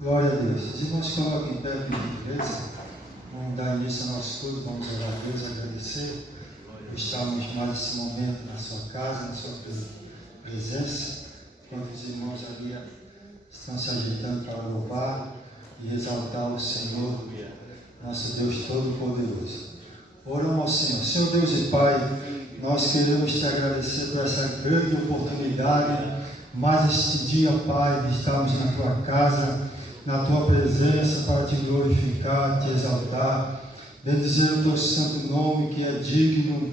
Glória a Deus. Os irmãos colocam em pé, por gentileza. Vamos dar início ao nosso culto, vamos orar a Deus, agradecer por estarmos mais esse momento na sua casa, na sua presença, enquanto os irmãos ali estão se ajeitando para louvar e exaltar o Senhor, nosso Deus Todo-Poderoso. Oramos ao Senhor. Senhor Deus e Pai, nós queremos te agradecer por essa grande oportunidade, mais este dia, Pai, de estarmos na tua casa, na tua presença, para te glorificar, te exaltar, bendizer o teu santo nome, que é digno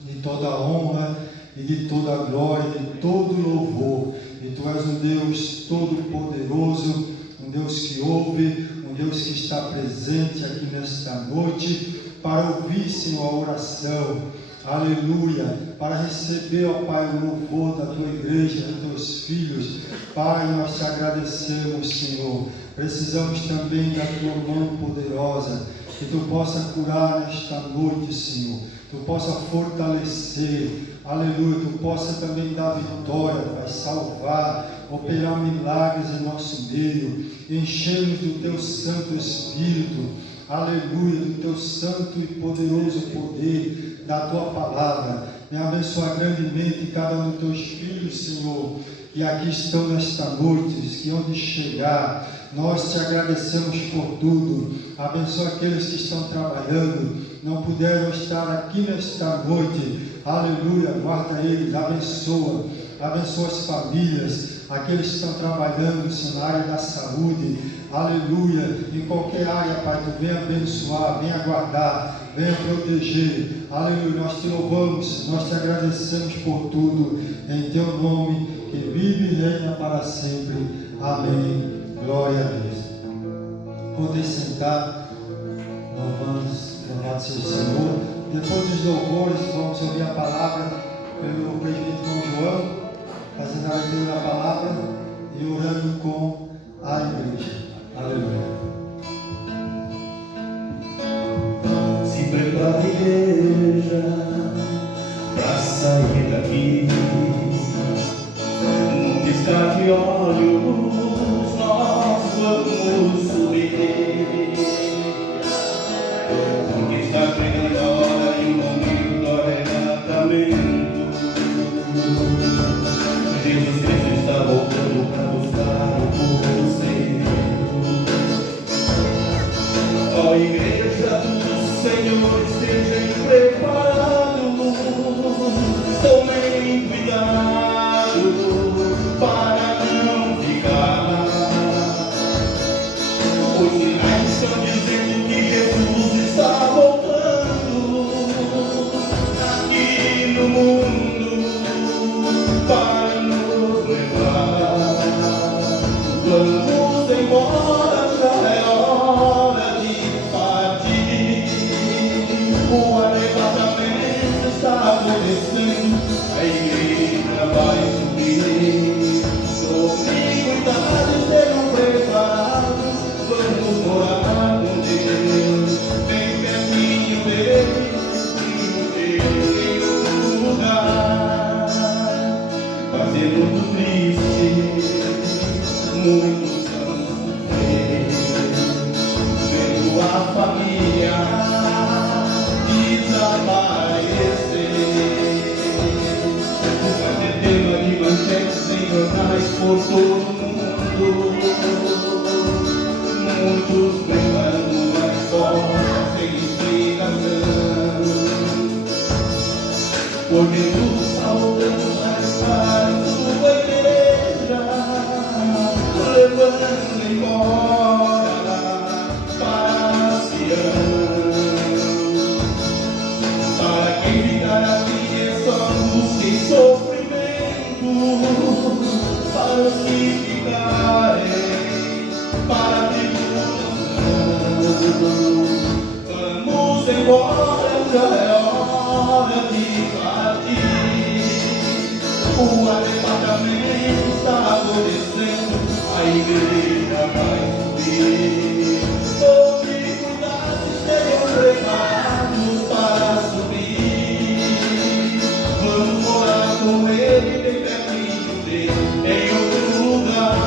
de toda a honra e de toda a glória, de todo louvor. E tu és um Deus todo-poderoso, um Deus que ouve, um Deus que está presente aqui nesta noite, para ouvir, Senhor, a oração, aleluia, para receber, ó Pai, o louvor da tua igreja, dos teus filhos. Pai, nós te agradecemos, Senhor. Precisamos também da tua mão poderosa, que tu possa curar nesta noite, Senhor, tu possa fortalecer, aleluia, tu possa também dar vitória, Pai, salvar, operar milagres em nosso meio, encher-nos do teu Santo Espírito, aleluia, do teu santo e poderoso poder, da tua palavra. Me abençoa grandemente cada um dos teus filhos, Senhor, que aqui estão nesta noite, que onde chegar, nós te agradecemos por tudo. Abençoa aqueles que estão trabalhando, não puderam estar aqui nesta noite, aleluia, guarda eles, abençoa as famílias, aqueles que estão trabalhando, Senhor, na área da saúde, aleluia, em qualquer área, Pai, tu venha abençoar, venha guardar, venha proteger, aleluia. Nós te louvamos, nós te agradecemos por tudo, em teu nome, que vive e reina para sempre, amém. Glória a Deus. Poder sentar, louvado seja o Senhor. Depois dos louvores, vamos ouvir a palavra pelo presbítero João, fazendo a leitura da palavra e orando com a igreja. Aleluia. Se prepara, igreja, para sair daqui. Num piscar de olhos, nós vamos subir. Porque está chegando a hora e o momento do arrebatamento. Jesus Cristo está voltando para buscar o povo seu. Ó igreja do Senhor, estejam preparados, tomem cuidado para não ficar. Os sinais estão dizendo que Jesus está voltando aqui no mundo para nos levar. Vamos embora, já é hora de partir. O arrebatamento está acontecendo, a igreja vai subir. Tomem cuidado, estejam preparados, vamos morar com Deus, bem pertinho dele, em outro lugar. Vai ser muito triste, muitos vão sofrer, vendo a família desaparecer. Vai ter tema de manchetes em jornais por todo o mundo, muitos levando uma história sem explicação. Porque Jesus está voltando para sua igreja, levando embora para Sião. Para quem ficar aqui é só angústia e sofrimento, para os que ficarem, para a tribulação. Vamos embora, já é hora de partir. O arrebatamento está acontecendo, a igreja vai subir. Tome cuidado, estejam preparados para subir. Vamos morar com ele, bem pertinho dele, em outro lugar.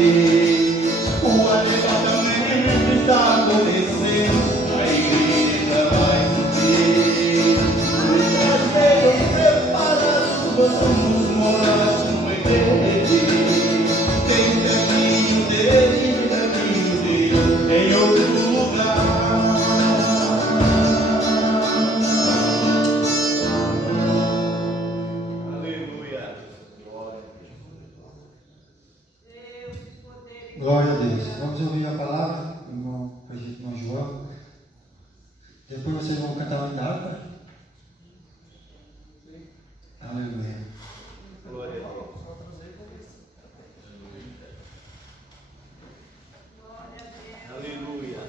aqui. O arrebatamento está acontecendo, a igreja vai subir. Os brasileiros preparados, vamos morar com ele. Tem um caminho dele, em outro lugar. Aleluia. Glória a Deus. Vamos ouvir a palavra, irmão João. Depois vocês vão cantar uma harpa. Aleluia. Glória a Deus. Aleluia.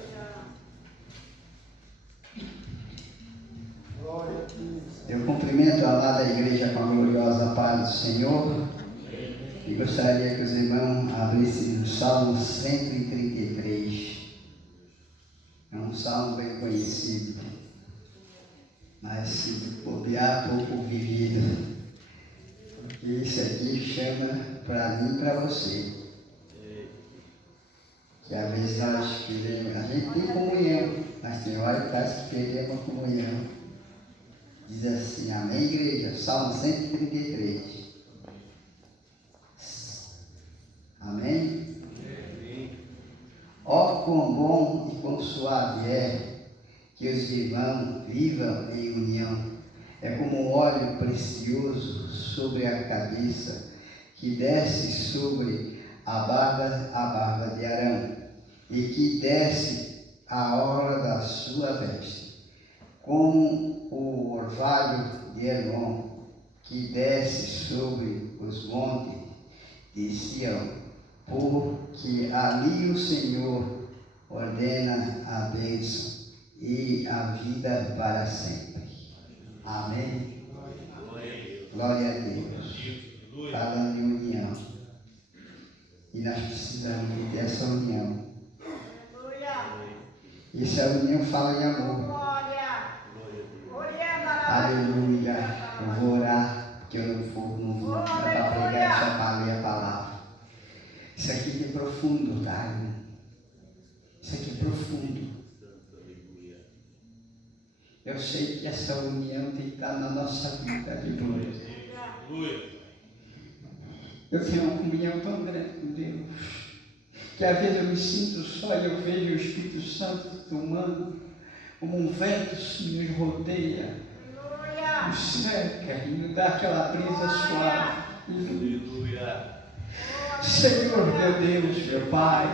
Eu cumprimento a amada igreja com a gloriosa paz do Senhor e gostaria que os irmãos abrissem no Salmo 133. É um salmo bem conhecido, mas se bobear, pouco vivido. Porque isso aqui chama para mim e para você. Que às vezes nós queremos, a gente tem comunhão, mas tem hora que parece que perdemos a comunhão. Diz assim, amém, igreja? Salmo 133. Amém? Ó, quão bom e quão suave é que os irmãos vivam em união. É como um óleo precioso sobre a cabeça, que desce sobre a barba de Arão, e que desce a orla da sua veste, como o orvalho de Hermon, que desce sobre os montes de Sião, porque ali o Senhor ordena a bênção e a vida para sempre. Amém? Glória a Deus. Falando em união. E nós precisamos dessa união. E essa união fala em amor. Aleluia. Eu vou orar, porque eu não vou dar para pregar só para ler a palavra. Isso aqui é profundo, tá, irmão? Isso aqui é profundo. Eu sei que essa união tem que estar na nossa vida, aleluia. Eu tenho uma comunhão tão grande com Deus, que às vezes eu me sinto só e eu vejo o Espírito Santo tomando como um vento que nos rodeia, nos cerca e nos dá aquela brisa suave. Aleluia. Senhor, meu Deus, meu Pai,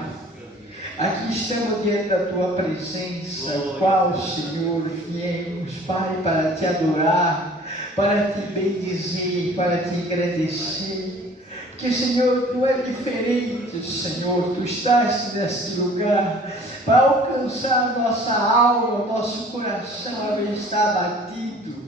aqui estamos diante da Tua presença, o qual, Senhor, viemos, Pai, para Te adorar, para Te bendizer, para Te agradecer. Porque, Senhor, Tu é diferente, Senhor, Tu estás nesse lugar para alcançar a nossa alma, o nosso coração está abatido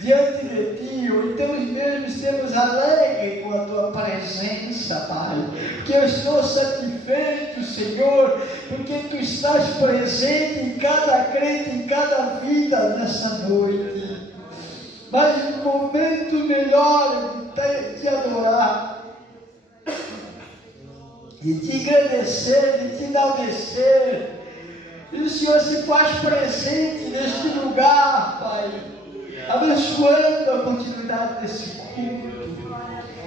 diante de Ti, então mesmo estamos alegres com a Tua presença, Pai, porque eu estou satisfeito, Senhor, porque Tu estás presente em cada crente, em cada vida nessa noite. Mas um momento melhor de Te adorar, de Te agradecer, de Te enaltecer. E o Senhor se faz presente neste lugar, Pai, abençoando a continuidade desse culto.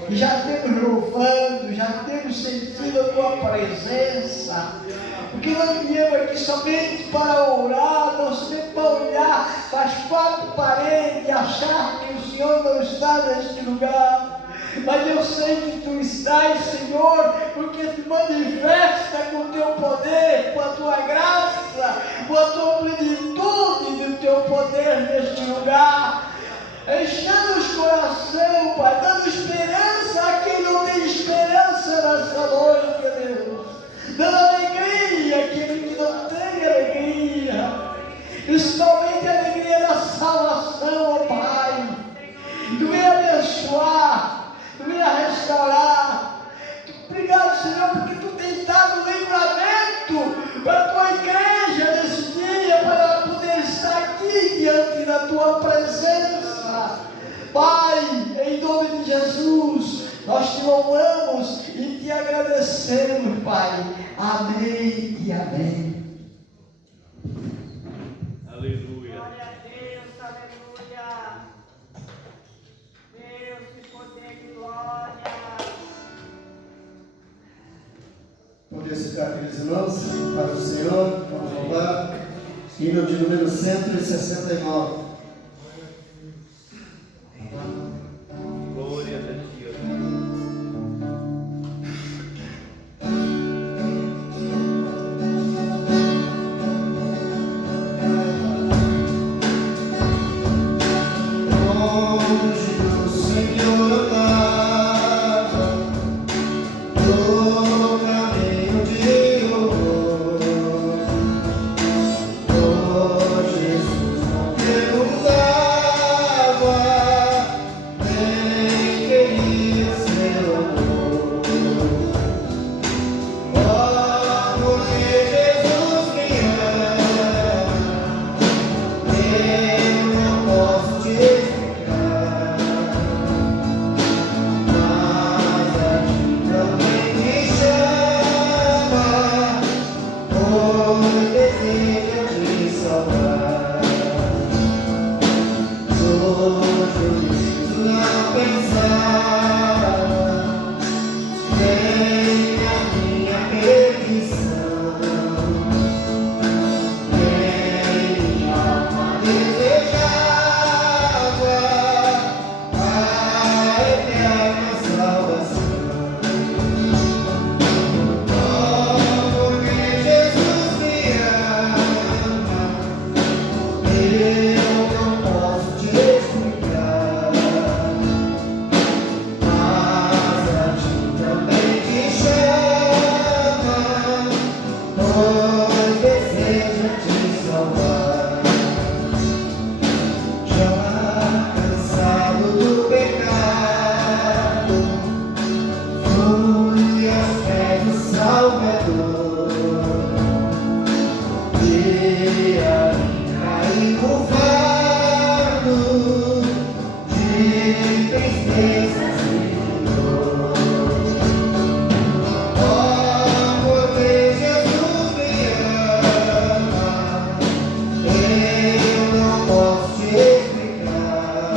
E já temos louvando, já temos sentido a Tua presença, porque nós viemos aqui somente para orar, não somente para olhar para as quatro paredes e achar que o Senhor não está neste lugar. Mas eu sei que Tu estás, Senhor, porque Te manifesta com o Teu poder, com a Tua graça, com a Tua plenitude do Teu poder neste lugar, enchendo os corações, Pai, dando esperança a quem não tem esperança nessa noite, Deus, dando alegria àquele que não tem alegria, principalmente a alegria da salvação, ó Pai. Tu vem abençoar, Tu vem restaurar. Obrigado, Senhor, porque Tu tem dado livramento para a Tua igreja nesse dia, para ela poder estar aqui diante da Tua presença. Pai, em nome de Jesus, nós Te louvamos e Te te agradecemos, Pai. Amém e amém. Aleluia. Glória a Deus, aleluia. Deus, que poder e glória. Podemos ficar, queridos irmãos, para o Senhor, vamos louvar. Hino de número 169. Glória a Deus. Longe do Senhor lava o caminho de horror. Oh, Jesus não perguntava, nem queria seu amor. Oh, porque Jesus me ama, eu não posso te explicar, mas a ti também me chama, pois deseja te salvar. Hoje eu vivo não pensar nem a minha perdição, nem minha alma desejava a eterna salvação. Oh, porque Jesus me ama, eu não posso te explicar, mas a ti também te chama, pois deseja te salvar. Já cansado do pecado, fui aos pés do Salvador, e ali caí no fardo de tristezas e dor. Oh, porque Jesus me ama, eu não posso te explicar,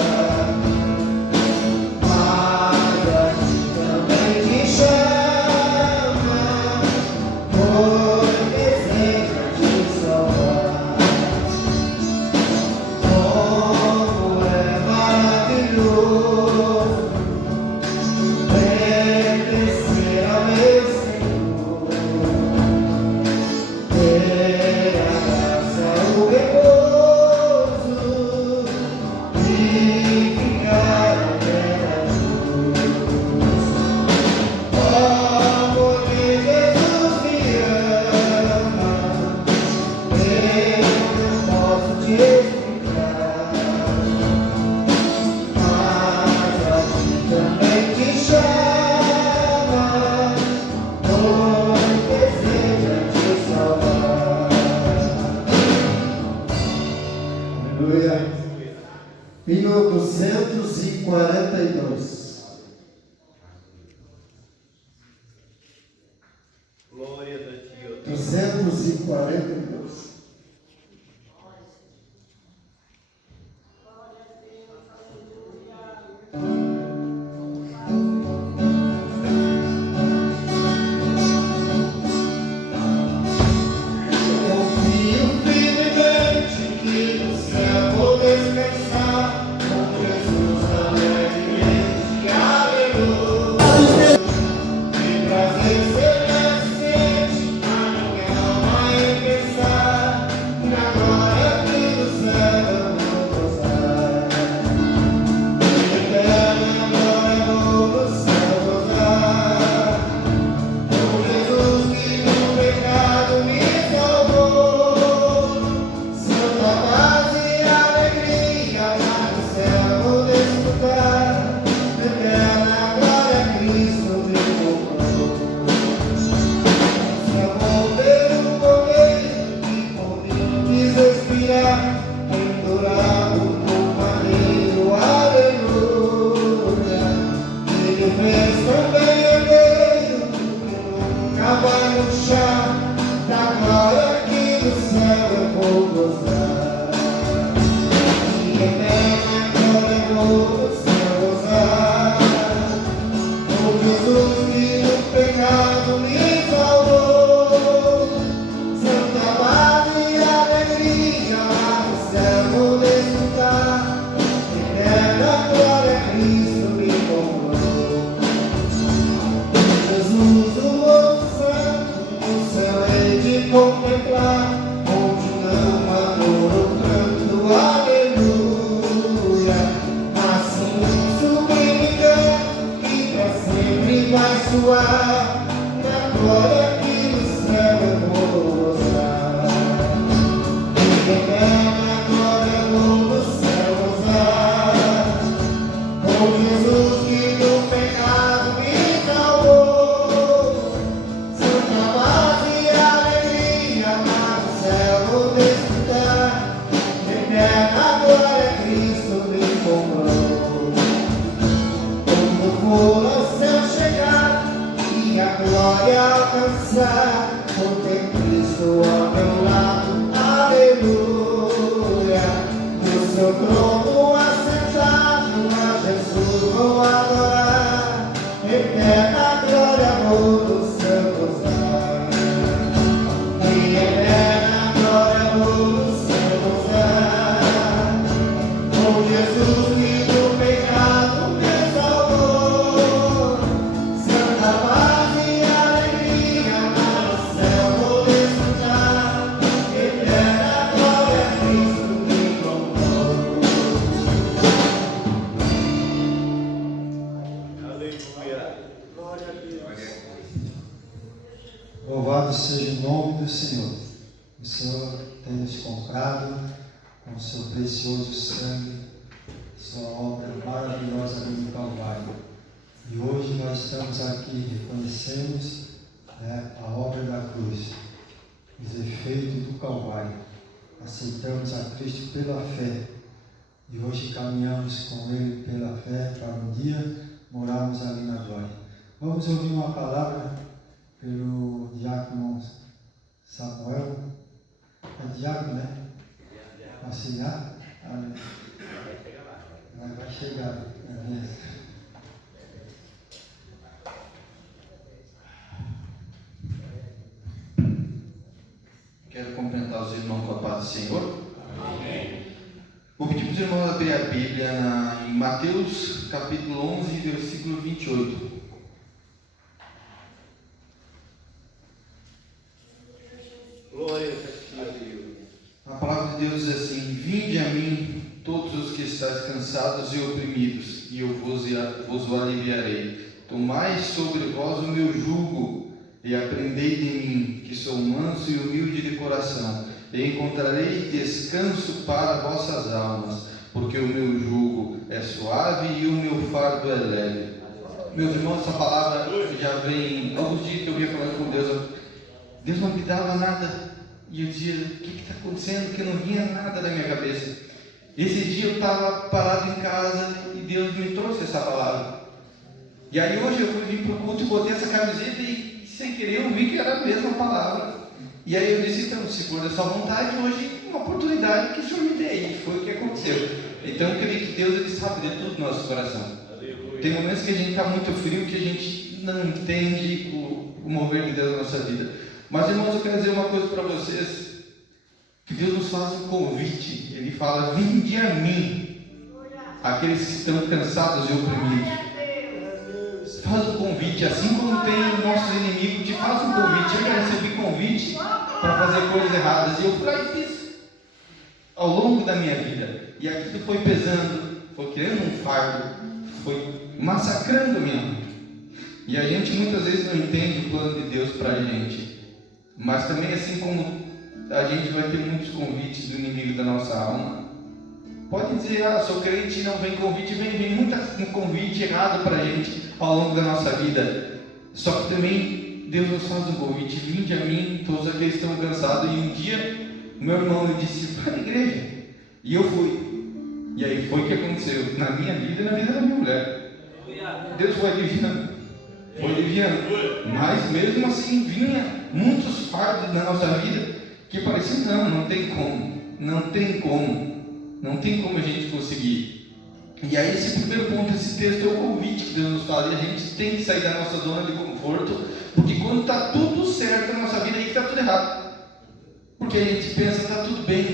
mas a ti também te chama, pois deseja te salvar. Como é maravilhoso pertencer ao meu Senhor, ter a graça, o repouso e ficar até a luz. Oh, porque Jesus me ama, eu não posso te explicar, mas a ti também te chama, pois deseja te salvar. Aleluia. Hino 242. Glória a Deus. 242. Confio firmemente que no céu vou descansar, com Jesus alegremente, aleluia. Que prazer celeste a minha alma em pensar vai soar na glória que no céu eu vou gozar. Eterna glória eu vou no céu gozar. Com Jesus que do pecado me salvou. Santa paz e alegria lá no céu vou desfrutar. Eterna glória Cristo me comprou. Quando for ao céu chegar e a glória alcançar, vou ter Cristo ao meu lado, aleluia. No seu trono assentado, a Jesus vou adorar. Eterna glória vou no céu gozar. E eterna glória vou no céu gozar. Com Jesus que do pecado me salvou. Santa paz e alegria lá no céu vou desfrutar. Eterna glória Cristo me comprou. Glória a Deus. Louvado seja o nome do Senhor. O Senhor tem nos comprado com o seu precioso sangue, sua obra maravilhosa ali no Calvário. E hoje nós estamos aqui, reconhecemos a obra da cruz, os efeitos do Calvário. Aceitamos a Cristo pela fé e hoje caminhamos com Ele pela fé para um dia morarmos ali na glória. Vamos ouvir uma palavra pelo diácono Samuel. É diácono, né? Auxiliar? Vai chegar. Quero cumprimentar os irmãos com a paz do Senhor. Amém. Vou pedir para os irmãos abrir a Bíblia em Mateus, capítulo 11, versículo 28. Glória a Deus. A palavra de Deus diz assim: vinde a mim, todos os que estáis cansados e oprimidos, e eu vos aliviarei. Tomai sobre vós o meu jugo, e aprendei de mim, que sou manso e humilde de coração, e encontrarei descanso para vossas almas, porque o meu jugo é suave e o meu fardo é leve. Meus irmãos, essa palavra já vem alguns dias que eu vinha falando com Deus. Deus não me dava nada, e eu dizia: o que está acontecendo? Que não vinha nada na minha cabeça. Esse dia eu estava parado em casa e Deus me trouxe essa palavra. E aí hoje eu fui vir para o culto e botei essa camiseta e sem querer eu vi que era a mesma palavra. E aí eu disse: então, se for da sua vontade, hoje uma oportunidade que o Senhor me deu. E foi o que aconteceu. Então eu creio que Deus, Ele sabe de tudo no nosso coração. Tem momentos que a gente está muito frio, que a gente não entende o mover de Deus na nossa vida. Mas, irmãos, eu quero dizer uma coisa para vocês, que Deus nos faz um convite. Ele fala: vinde a mim, aqueles que estão cansados e oprimidos. Faz um convite, assim como tem nossos inimigos, te faz um convite. Eu já recebi convite para fazer coisas erradas, e eu fui lá e fiz ao longo da minha vida, e aquilo foi pesando, foi criando um fardo, foi massacrando a minha vida. E a gente muitas vezes não entende o plano de Deus para a gente. Mas também, assim como a gente vai ter muitos convites do inimigo da nossa alma, pode dizer: ah, sou crente, não vem convite. Vem muito convite errado para a gente ao longo da nossa vida. Só que também Deus nos faz um convite: vinde a mim, todos aqueles que estão cansados. E um dia o meu irmão disse: vai na igreja. E eu fui. E aí foi o que aconteceu na minha vida e na vida da minha mulher. Deus foi aliviando. Foi aliviando. Mas mesmo assim vinha muitos fardos na nossa vida que pareciam: não tem como. Não tem como a gente conseguir. E aí esse primeiro ponto desse texto é o convite que Deus nos faz. E a gente tem que sair da nossa zona de conforto, porque quando está tudo certo na nossa vida, aí que está tudo errado. Porque a gente pensa: está tudo bem.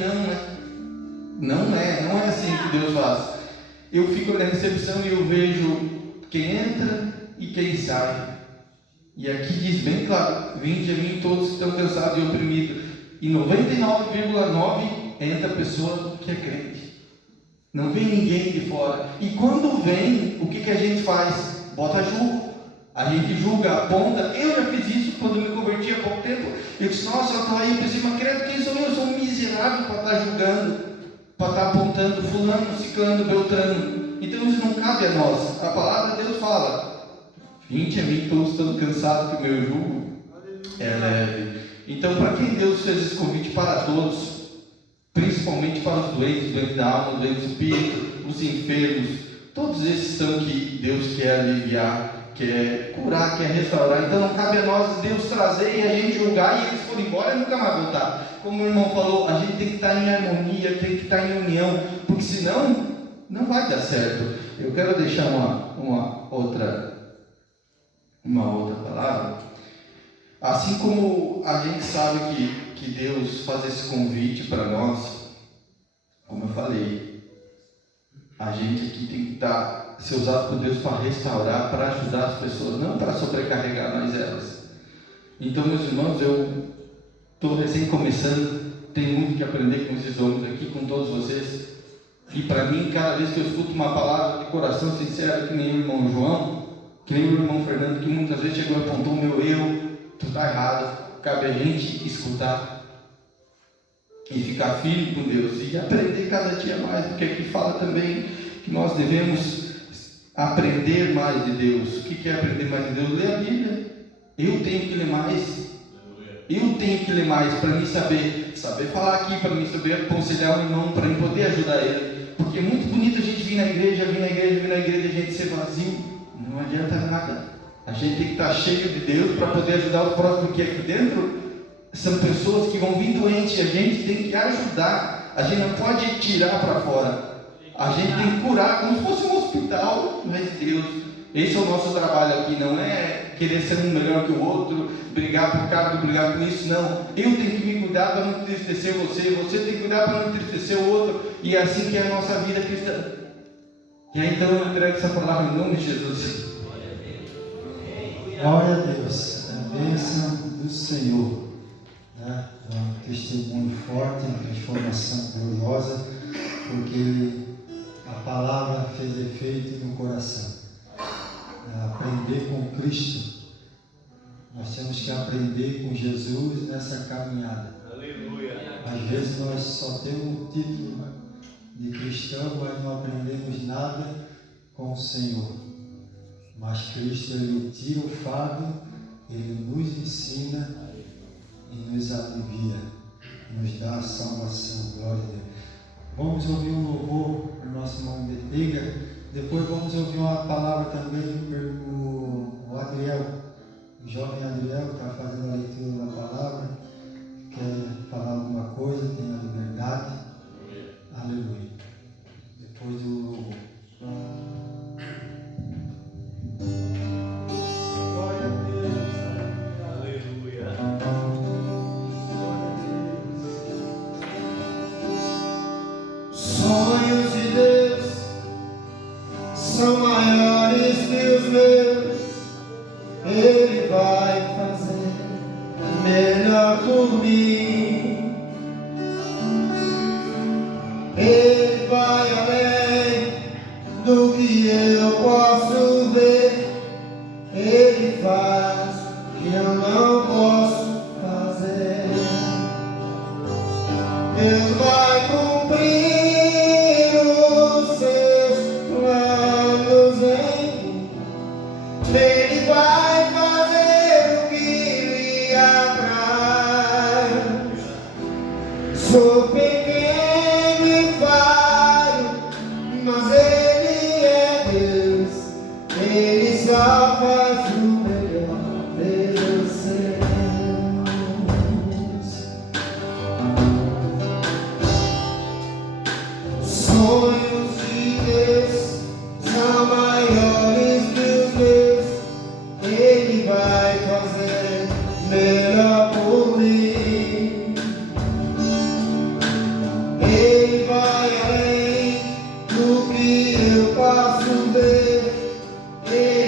Não é assim que Deus faz. Eu fico na recepção e eu vejo quem entra e quem sai. E aqui diz bem claro: vinde a mim todos que estão cansados e oprimidos. E 99,9% entra a pessoa que é crente. Não vem ninguém de fora. E quando vem, o que a gente faz? Bota jugo. A gente julga, aponta. Eu já fiz isso quando me converti há pouco tempo. Eu disse, nossa, eu estou aí, eu pensei, mas credo, quem sou eu? Eu sou um miserável para estar julgando, para estar apontando fulano, ciclano, beltrano. Então isso não cabe a nós. A palavra de Deus fala, vinde a mim todos estão cansados, que o meu jugo é leve. Então, para quem Deus fez esse convite? Para todos, principalmente para os doentes da alma, doentes do espírito, os enfermos, todos esses são que Deus quer aliviar, quer curar, quer restaurar. Então não cabe a nós Deus trazer e a gente julgar e eles forem embora e nunca mais voltar. Como o irmão falou, a gente tem que estar em harmonia, tem que estar em união, porque senão não vai dar certo. Eu quero deixar uma outra palavra. Assim como a gente sabe que Deus faz esse convite para nós, como eu falei, a gente aqui tem que ser usado por Deus para restaurar, para ajudar as pessoas, não para sobrecarregar mais elas. Então, meus irmãos, eu estou recém começando, tenho muito que aprender com esses homens aqui, com todos vocês. E para mim, cada vez que eu escuto uma palavra de coração sincero, que nem o irmão João, que nem o irmão Fernando, que muitas vezes chegou e apontou o meu eu, tu está errado, cabe a gente escutar e ficar firme com Deus e aprender cada dia mais, porque aqui fala também que nós devemos aprender mais de Deus. O que é aprender mais de Deus? Ler a Bíblia. Eu tenho que ler mais. Eu tenho que ler mais para mim saber falar aqui, para mim saber aconselhar o irmão, para mim poder ajudar ele. Porque é muito bonito a gente vir na igreja, e a gente ser vazio. Não adianta nada. A gente tem que estar cheio de Deus para poder ajudar o próximo, porque aqui dentro são pessoas que vão vir doentes e a gente tem que ajudar. A gente não pode tirar para fora. A gente tem que curar como se fosse um hospital, mas Deus. Esse é o nosso trabalho aqui, não é querer ser um melhor que o outro, brigar por cargo, brigar por isso, não. Eu tenho que me cuidar para não entristecer você tem que cuidar para não entristecer o outro, e é assim que é a nossa vida cristã. E aí então eu entrego essa palavra em nome de Jesus. Glória a Deus, a bênção do Senhor, né? Um testemunho forte, uma transformação gloriosa, porque a palavra fez efeito no coração. Aprender com Cristo, nós temos que aprender com Jesus nessa caminhada. Aleluia. Às vezes nós só temos o título de cristão, mas não aprendemos nada com o Senhor. Mas Cristo, Ele tira o fardo, Ele nos ensina e nos alivia, nos dá a salvação. Glória a Deus. Vamos ouvir um louvor para o nosso irmão Betega. Depois vamos ouvir uma palavra também do Adriel, o jovem Adriel, que está fazendo a leitura da palavra, quer falar alguma coisa, tem a liberdade. Aleluia. Depois o louvor. Glória a Deus. Aleluia. Sonhos de Deus são maiores que os meus. Ele vai fazer melhor por mim. Ele vai além do que eu posso ver. Ele faz o que eu não posso fazer. Deus vai cumprir os seus planos em mim. Ele vai fazer o que lhe apraz. Sou pequeno e falho, mas Ele é Deus. Ele só faz o melhor pelos seus. Sonhos de Deus são maiores que os meus. Ele vai fazer melhor por mim. Ele vai além do que eu posso ver. Ele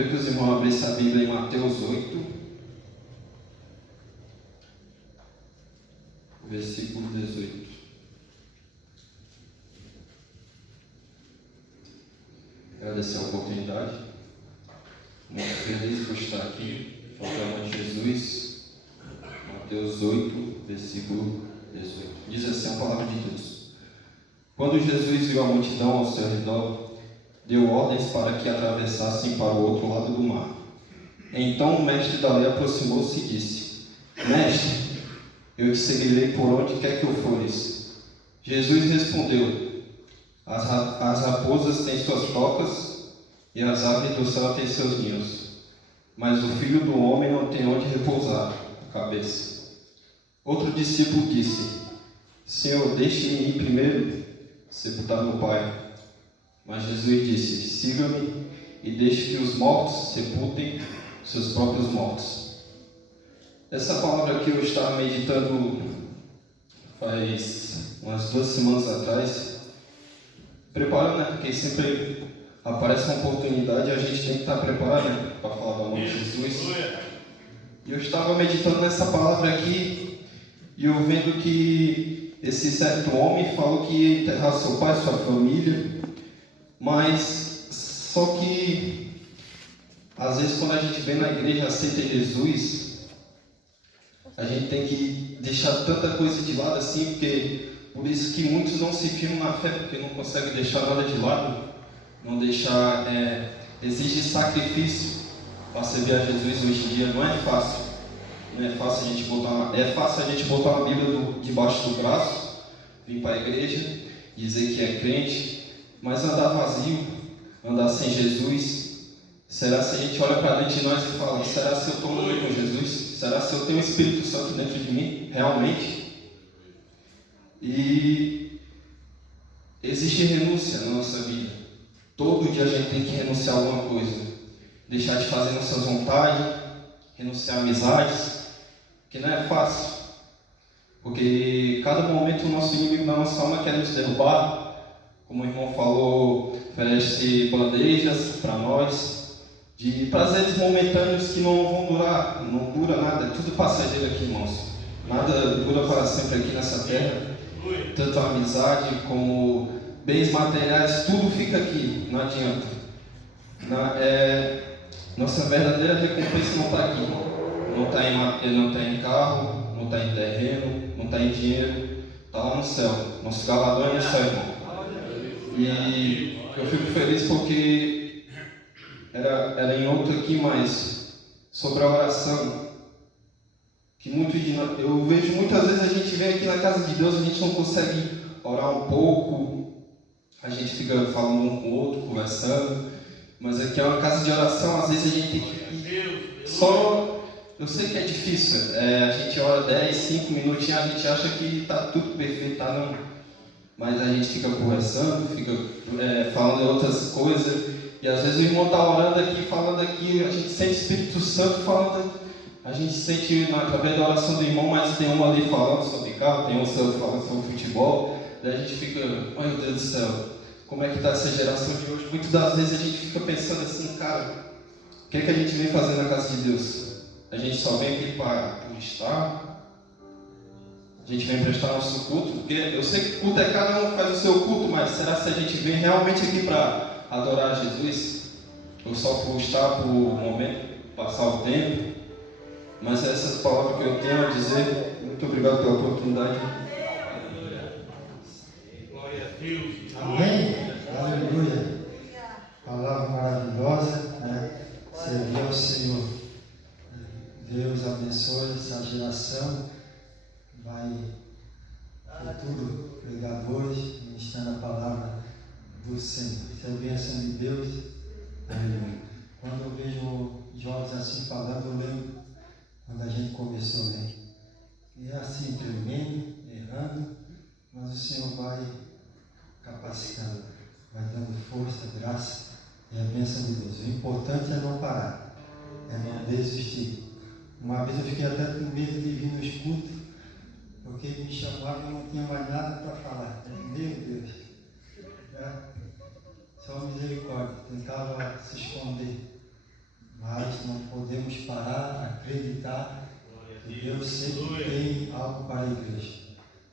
Queria que os irmãos abrissem a Bíblia em Mateus 8, versículo 18. Agradecer a oportunidade. Muito feliz por estar aqui, falando de Jesus. Mateus 8, versículo 18. Diz assim a palavra de Deus: Quando Jesus viu a multidão ao seu redor, deu ordens para que atravessassem para o outro lado do mar. Então o mestre da lei aproximou-se e disse: Mestre, eu te seguirei por onde quer que eu fores. Jesus respondeu: As raposas têm suas tocas e as aves do céu têm seus ninhos, mas o filho do homem não tem onde repousar a cabeça. Outro discípulo disse: Senhor, deixe-me ir primeiro sepultar meu pai. Mas Jesus disse: Siga-me e deixe que os mortos sepultem seus próprios mortos. Essa palavra aqui eu estava meditando faz umas 2 semanas atrás, preparando, né? Porque sempre aparece uma oportunidade e a gente tem que estar preparado, né? Para falar do amor de Jesus. E eu estava meditando nessa palavra aqui e eu vendo que esse certo homem falou que ia enterrar seu pai, sua família. Mas, só que, às vezes, quando a gente vem na igreja, aceita Jesus, a gente tem que deixar tanta coisa de lado assim, porque, por isso que muitos não se firmam na fé, porque não conseguem deixar nada de lado, não deixar, exige sacrifício para servir a Jesus hoje em dia. Não é fácil, não é fácil a gente botar uma Bíblia debaixo do braço, vir para a igreja, dizer que é crente, mas andar vazio, andar sem Jesus. Será se a gente olha para dentro de nós e fala: será se eu estou andando com Jesus? Será se eu tenho o Espírito Santo dentro de mim, realmente? E existe renúncia na nossa vida. Todo dia a gente tem que renunciar a alguma coisa. Deixar de fazer nossas vontades, renunciar a amizades, que não é fácil. Porque cada momento o nosso inimigo da nossa alma quer nos derrubar. Como o irmão falou, oferece bandejas para nós, de prazeres momentâneos que não vão durar, não dura nada, é tudo passageiro aqui, irmãos. Nada dura para sempre aqui nessa terra. Tanto a amizade como bens materiais, tudo fica aqui, não adianta. Nossa verdadeira recompensa não está aqui. Não está em carro, não está em terreno, não está em dinheiro, está lá no céu. Nosso galardão é no céu, irmão. E eu fico feliz porque era em outro aqui, mas sobre a oração, que eu vejo muitas vezes a gente vem aqui na casa de Deus, a gente não consegue orar um pouco, a gente fica falando um com o outro, conversando, mas aqui é uma casa de oração, às vezes a gente tem que ir só. Eu sei que é difícil, a gente ora 10, 5 minutinhos, a gente acha que está tudo perfeito, tá não. Mas a gente fica conversando, fica falando outras coisas, e às vezes o irmão está orando aqui, falando aqui, a gente sente o Espírito Santo falando, a gente sente através da oração do irmão, mas tem um ali falando sobre carro, tem um falando sobre futebol, daí a gente fica: oh meu Deus do céu, como é que está essa geração de hoje? Muitas das vezes a gente fica pensando assim: cara, o que é que a gente vem fazer na casa de Deus? A gente só vem aqui para estar. A gente vem prestar nosso culto, porque eu sei que culto é cada um faz o seu culto, mas será se a gente vem realmente aqui para adorar Jesus? Ou só por estar por um momento, passar o tempo? Mas essas palavras que eu tenho a dizer. Muito obrigado pela oportunidade. Glória a Deus. Amém? Aleluia. Palavra maravilhosa, né? Servir ao Senhor. Deus abençoe essa geração. Vai futuro pregadores ministrando a palavra do Senhor. Isso é a bênção de Deus. Aleluia. Quando eu vejo jovens assim falando, eu lembro quando a gente começou, né? E é assim, tremendo, errando, mas o Senhor vai capacitando, vai dando força, graça e a bênção de Deus. O importante é não parar, é não desistir. Uma vez eu fiquei até com medo de vir no escudo, porque me chamavam e eu não tinha mais nada para falar. Meu Deus, só misericórdia, tentava se esconder. acreditar que Deus sempre tem algo para a igreja.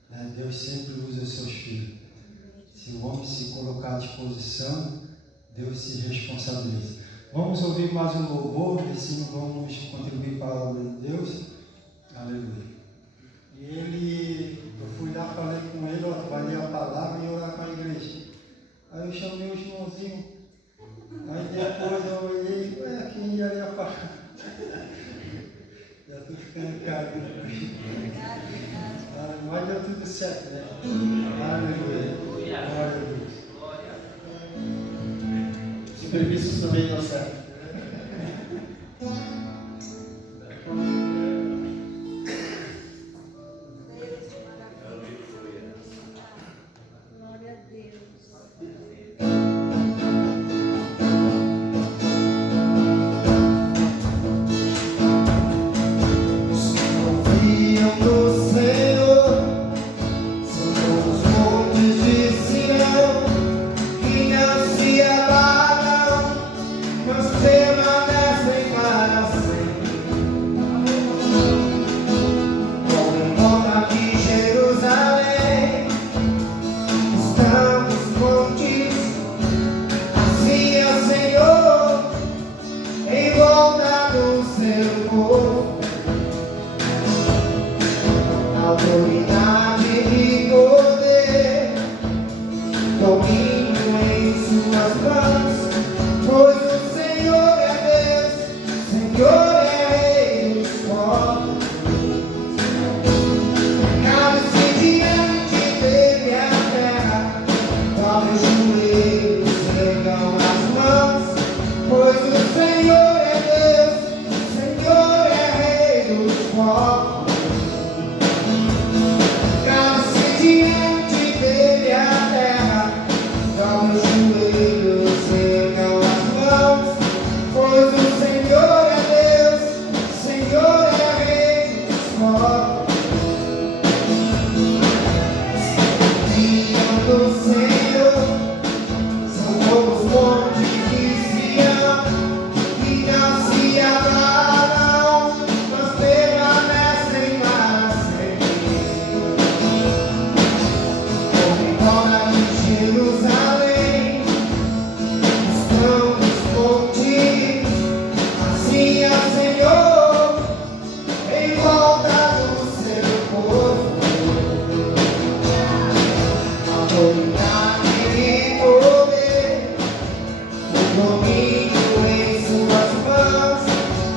Né? Deus sempre usa os seus filhos. Se o homem se colocar à disposição, Deus se responsabiliza. Vamos ouvir mais um louvor, e assim vamos contribuir para a obra de Deus. Aleluia. E eu fui lá, falei com ele, vai ler a palavra e orar com a igreja. Aí eu chamei os irmãozinhos. Aí depois eu olhei, quem ia ler a palavra? Já estou ficando caro. Mas deu tudo certo, né? Aleluia. Glória a Deus. Os imprevistos também dão certo. Glória a Deus. Confiam no Senhor, são como os montes de Sião, que não se abalam, mas permanecem para sempre. Como roda de Jerusalém, estão os montes, assim é o Senhor, em volta do seu povo. Autoridade e poder, domínio em suas mãos, pois o Senhor é Deus, Senhor é Rei dos povos. Cale-se diante dele a terra, dobre os joelhos, ergam as mãos, pois o Senhor é Deus, Senhor é Rei dos povos. Diante dele a terra, dobre os joelhos, ergam as mãos, pois o Senhor é Deus, Senhor é Rei dos povos. Confiam no Senhor, são como os montes de Sião, que não se abalam, mas permanecem para sempre. Fora de Jerusalém, estão os montes, assim é o Senhor, em volta do seu povo. Autoridade e poder, o domínio em suas mãos,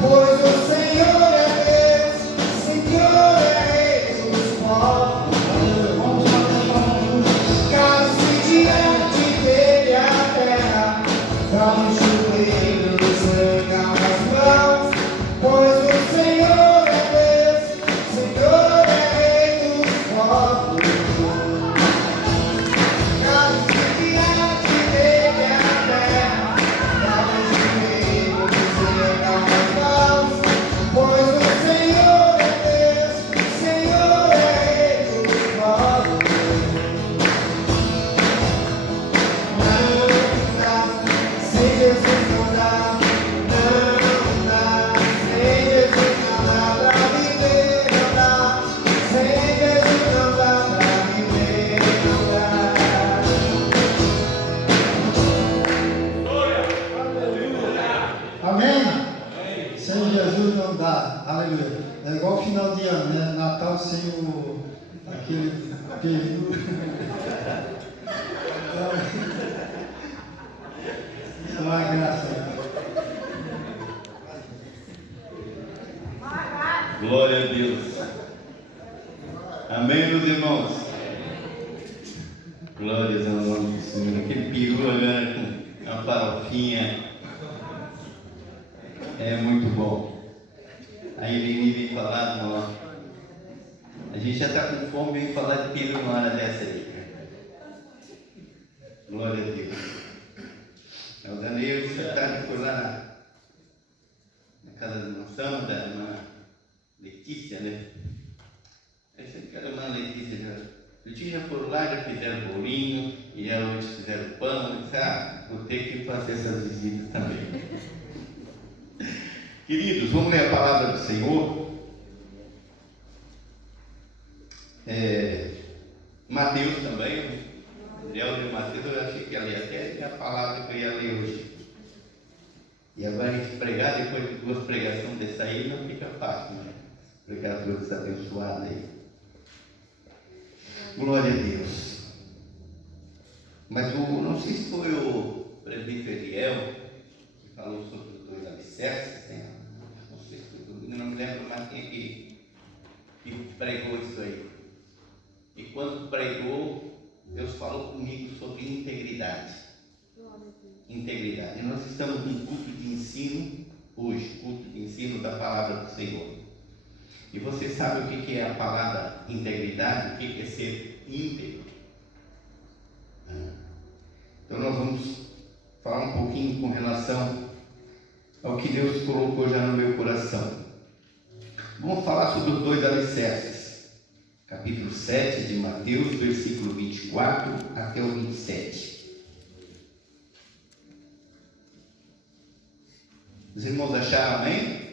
pois o Senhor é Deus, Senhor é Rei dos povos. Cale-se diante dele a terra, dobre os joelhos, ergam as mãos, pois o Senhor é Deus, Senhor é Rei dos povos. Cale-se diante dele a terra, dobre os joelhos, ergam as mãos, pois o Senhor é Deus, Senhor é Rei dos povos. Sem Jesus não dá, não dá. Sem Jesus não dá pra viver, não dá. Sem Jesus não dá pra viver, não dá. Amém? Sem Jesus não dá. Aleluia. É igual o final de ano, né? Natal sem aquele peru. Então a graça. Glória a Deus. Amém, meus irmãos? Glórias ao nome do Senhor. Aquele peru agora com a farofinha é muito bom. Aí ele vem falar, ó, a gente já está com fome, vem falar de peru uma hora dessa aí. Glória a Deus. O Daniel essa tarde foi lá na casa de mansão da irmã Letícia, né? Essa que era a irmã Letícia. Letícia já foram lá, já fizeram bolinho, e eles fizeram pão, e disse, vou ter que fazer essas visitas também. Queridos, vamos ler a palavra do Senhor. Mateus também. Gabriel de Mateus, eu achei que ia ler até a palavra que eu ia ler hoje. E agora a gente pregar, depois de 2 pregações dessa aí, não fica fácil, né? Pregadores abençoados aí. Glória a Deus. Mas não sei se foi o presbítero Eliel que falou sobre os 2 alicerces, né? Não sei se foi, não me lembro mais quem que pregou isso aí. E quando pregou, Deus falou comigo sobre integridade. Integridade. E nós estamos num culto de ensino hoje, culto de ensino da palavra do Senhor. E você sabe o que é a palavra integridade? O que é ser íntegro? Então nós vamos falar um pouquinho com relação ao que Deus colocou já no meu coração. Vamos falar sobre os 2 alicerces. Capítulo 7 de Mateus, versículo 24 até o 27. Os irmãos acharam, amém?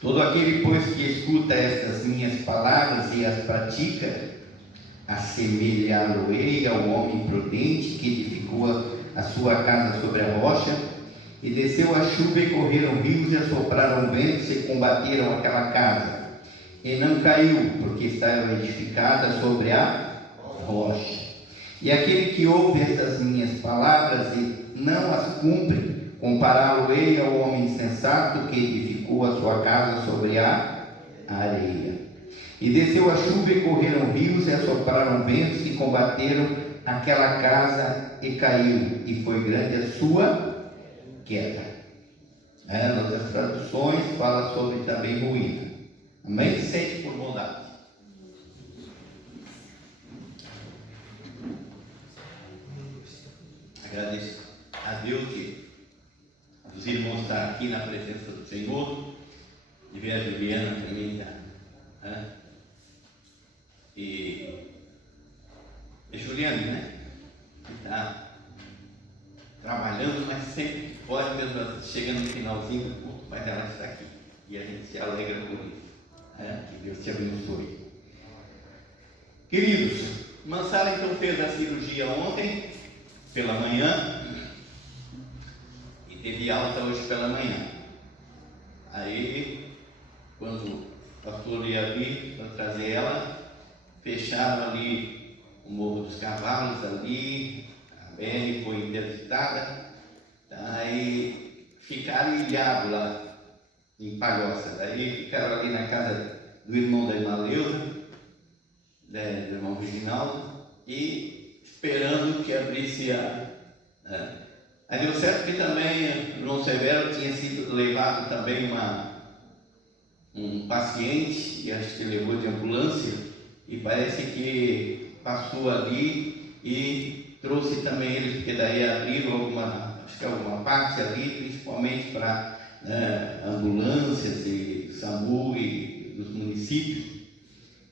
Todo aquele, pois, que escuta estas minhas palavras e as pratica, assemelhá-lo-ei ao homem prudente que edificou a sua casa sobre a rocha, e desceu a chuva e correram rios e assopraram ventos e combateram aquela casa. E não caiu, porque estava edificada sobre a rocha. E aquele que ouve estas minhas palavras e não as cumpre, compará-lo-ei ao homem insensato que edificou a sua casa sobre a areia. E desceu a chuva e correram rios e assopraram ventos e combateram aquela casa e caiu, e foi grande a sua queda. Nas traduções fala sobre também ruína. Amém? Sente por bondade. Agradeço a Deus que os irmãos estão aqui na presença do Senhor, de ver a Juliana também, e Juliana, né? Que está trabalhando, mas sempre que pode, mesmo chegando no finalzinho do culto, mas ela está aqui. E a gente se alegra por isso. Que Deus te abençoe. Queridos, Mansara então fez a cirurgia ontem pela manhã e teve alta hoje pela manhã. Aí, quando o pastor ia vir para trazer ela, fecharam ali o Morro dos Cavalos ali, a BR foi interditada, aí ficaram ilhados lá em Palhoça. Daí ficaram ali na casa do irmão da irmã Leusa, do irmão Reginaldo, e esperando que abrisse Aí deu certo que também o João Severo tinha sido levado também um paciente, e acho que levou de ambulância, e parece que passou ali e trouxe também eles, porque daí abriram alguma parte ali, principalmente para ambulâncias e SAMU e dos municípios.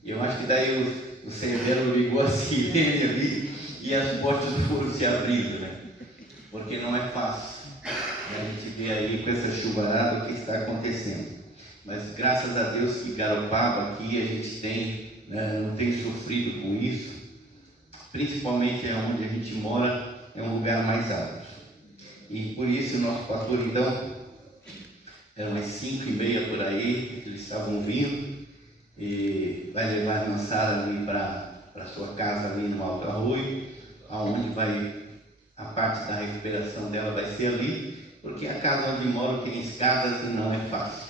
E eu acho que daí o Severo ligou a sirene ali e as portas foram se abrindo, né? Porque não é fácil. A gente vê aí com essa chuvarada o que está acontecendo. Mas graças a Deus que Garopaba aqui a gente não tem sofrido com isso. Principalmente onde a gente mora, é um lugar mais alto. E por isso o nosso pastor então, eram umas 5h30 por aí, eles estavam vindo, e vai levar a Mansara ali para a sua casa ali no Alto Arroio, aonde a parte da recuperação dela vai ser ali, porque a casa onde moro tem escadas e não é fácil.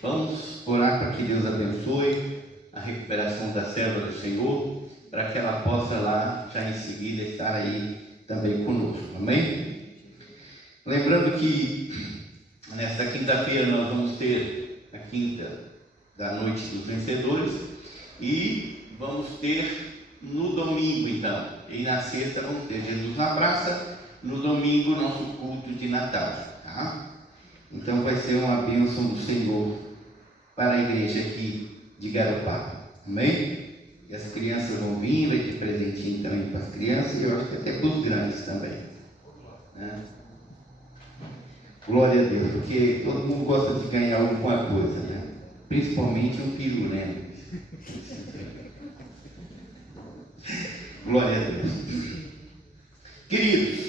Vamos orar para que Deus abençoe a recuperação da serva do Senhor, para que ela possa lá, já em seguida, estar aí também conosco. Amém? Lembrando que nesta quinta-feira nós vamos ter a quinta da noite dos vencedores e vamos ter no domingo então, e na sexta vamos ter Jesus na Praça, no domingo nosso culto de Natal, tá? Então vai ser uma bênção do Senhor para a igreja aqui de Garopaba, amém? E as crianças vão vir, vai ter presentinho também para as crianças e eu acho que até para os grandes também, né? Glória a Deus, porque todo mundo gosta de ganhar alguma coisa, né? Principalmente um peru, né? Glória a Deus. Queridos,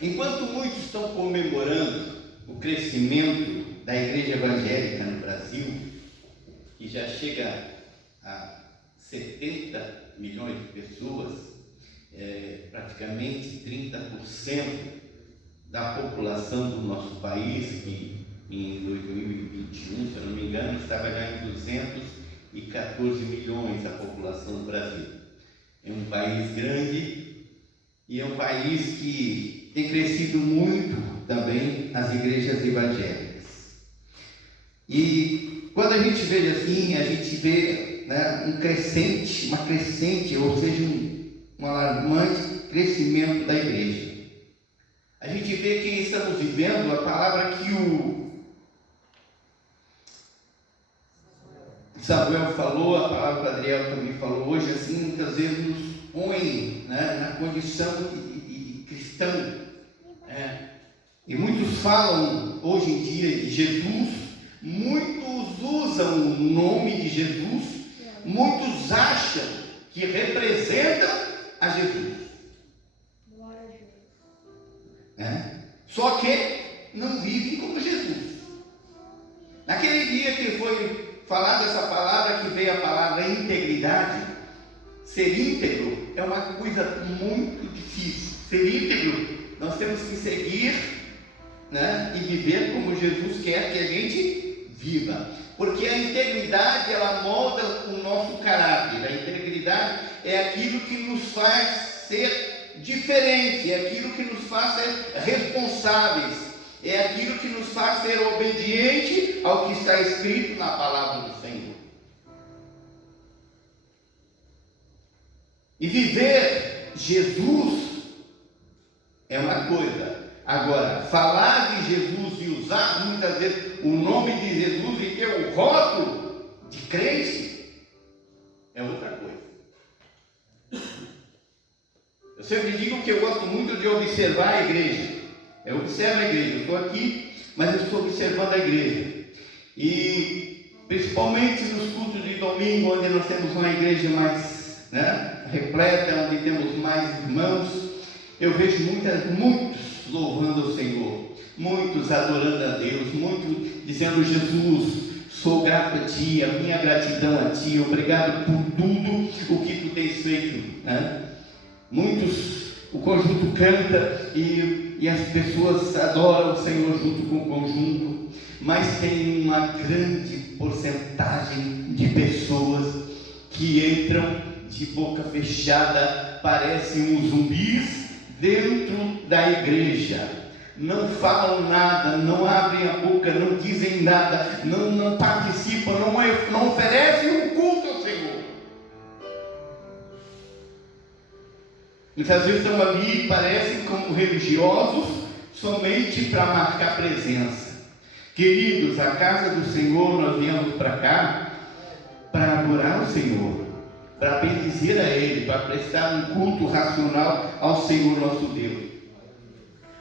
enquanto muitos estão comemorando o crescimento da igreja evangélica no Brasil, que já chega a 70 milhões de pessoas, praticamente 30% da população do nosso país, que em 2021, se eu não me engano, estava já em 214 milhões a população do Brasil. É um país grande e é um país que tem crescido muito também as igrejas evangélicas. E quando a gente vê assim, a gente vê, né, uma crescente, ou seja, um alarmante crescimento da igreja. A gente vê que estamos vivendo a palavra que o Samuel falou, a palavra que o Adriel também falou hoje, assim, muitas vezes nos põe, né, na condição de cristão. E muitos falam hoje em dia de Jesus, muitos usam o nome de Jesus, muitos acham que representam a Jesus. Só que não vivem como Jesus. Naquele dia que foi falada essa palavra, que veio a palavra integridade, ser íntegro é uma coisa muito difícil. Ser íntegro, nós temos que seguir, né, e viver como Jesus quer que a gente viva. Porque a integridade, ela molda o nosso caráter. A integridade é aquilo que nos faz ser diferente, é aquilo que nos faz ser responsáveis, é aquilo que nos faz ser obediente ao que está escrito na palavra do Senhor. E viver Jesus é uma coisa. Agora, falar de Jesus e usar muitas vezes o nome de Jesus e ter o rótulo de crente é outra coisa. Eu sempre digo que eu gosto muito de observar a igreja. Eu observo a igreja, eu estou aqui, mas eu estou observando a igreja. E principalmente nos cultos de domingo, onde nós temos uma igreja mais, né, repleta, onde temos mais irmãos, eu vejo muitos louvando o Senhor, muitos adorando a Deus, muitos dizendo: Jesus, sou grato a Ti, a minha gratidão a Ti, obrigado por tudo o que Tu tens feito, né? Muitos, o conjunto canta e as pessoas adoram o Senhor junto com o conjunto, mas tem uma grande porcentagem de pessoas que entram de boca fechada, parecem uns zumbis dentro da igreja. Não falam nada, não abrem a boca, não dizem nada, não participam, não oferecem um culto ao Senhor. Muitas vezes estão ali, parecem como religiosos, somente para marcar presença. Queridos, a casa do Senhor, nós viemos para cá para adorar o Senhor, para bendizer a Ele, para prestar um culto racional ao Senhor nosso Deus.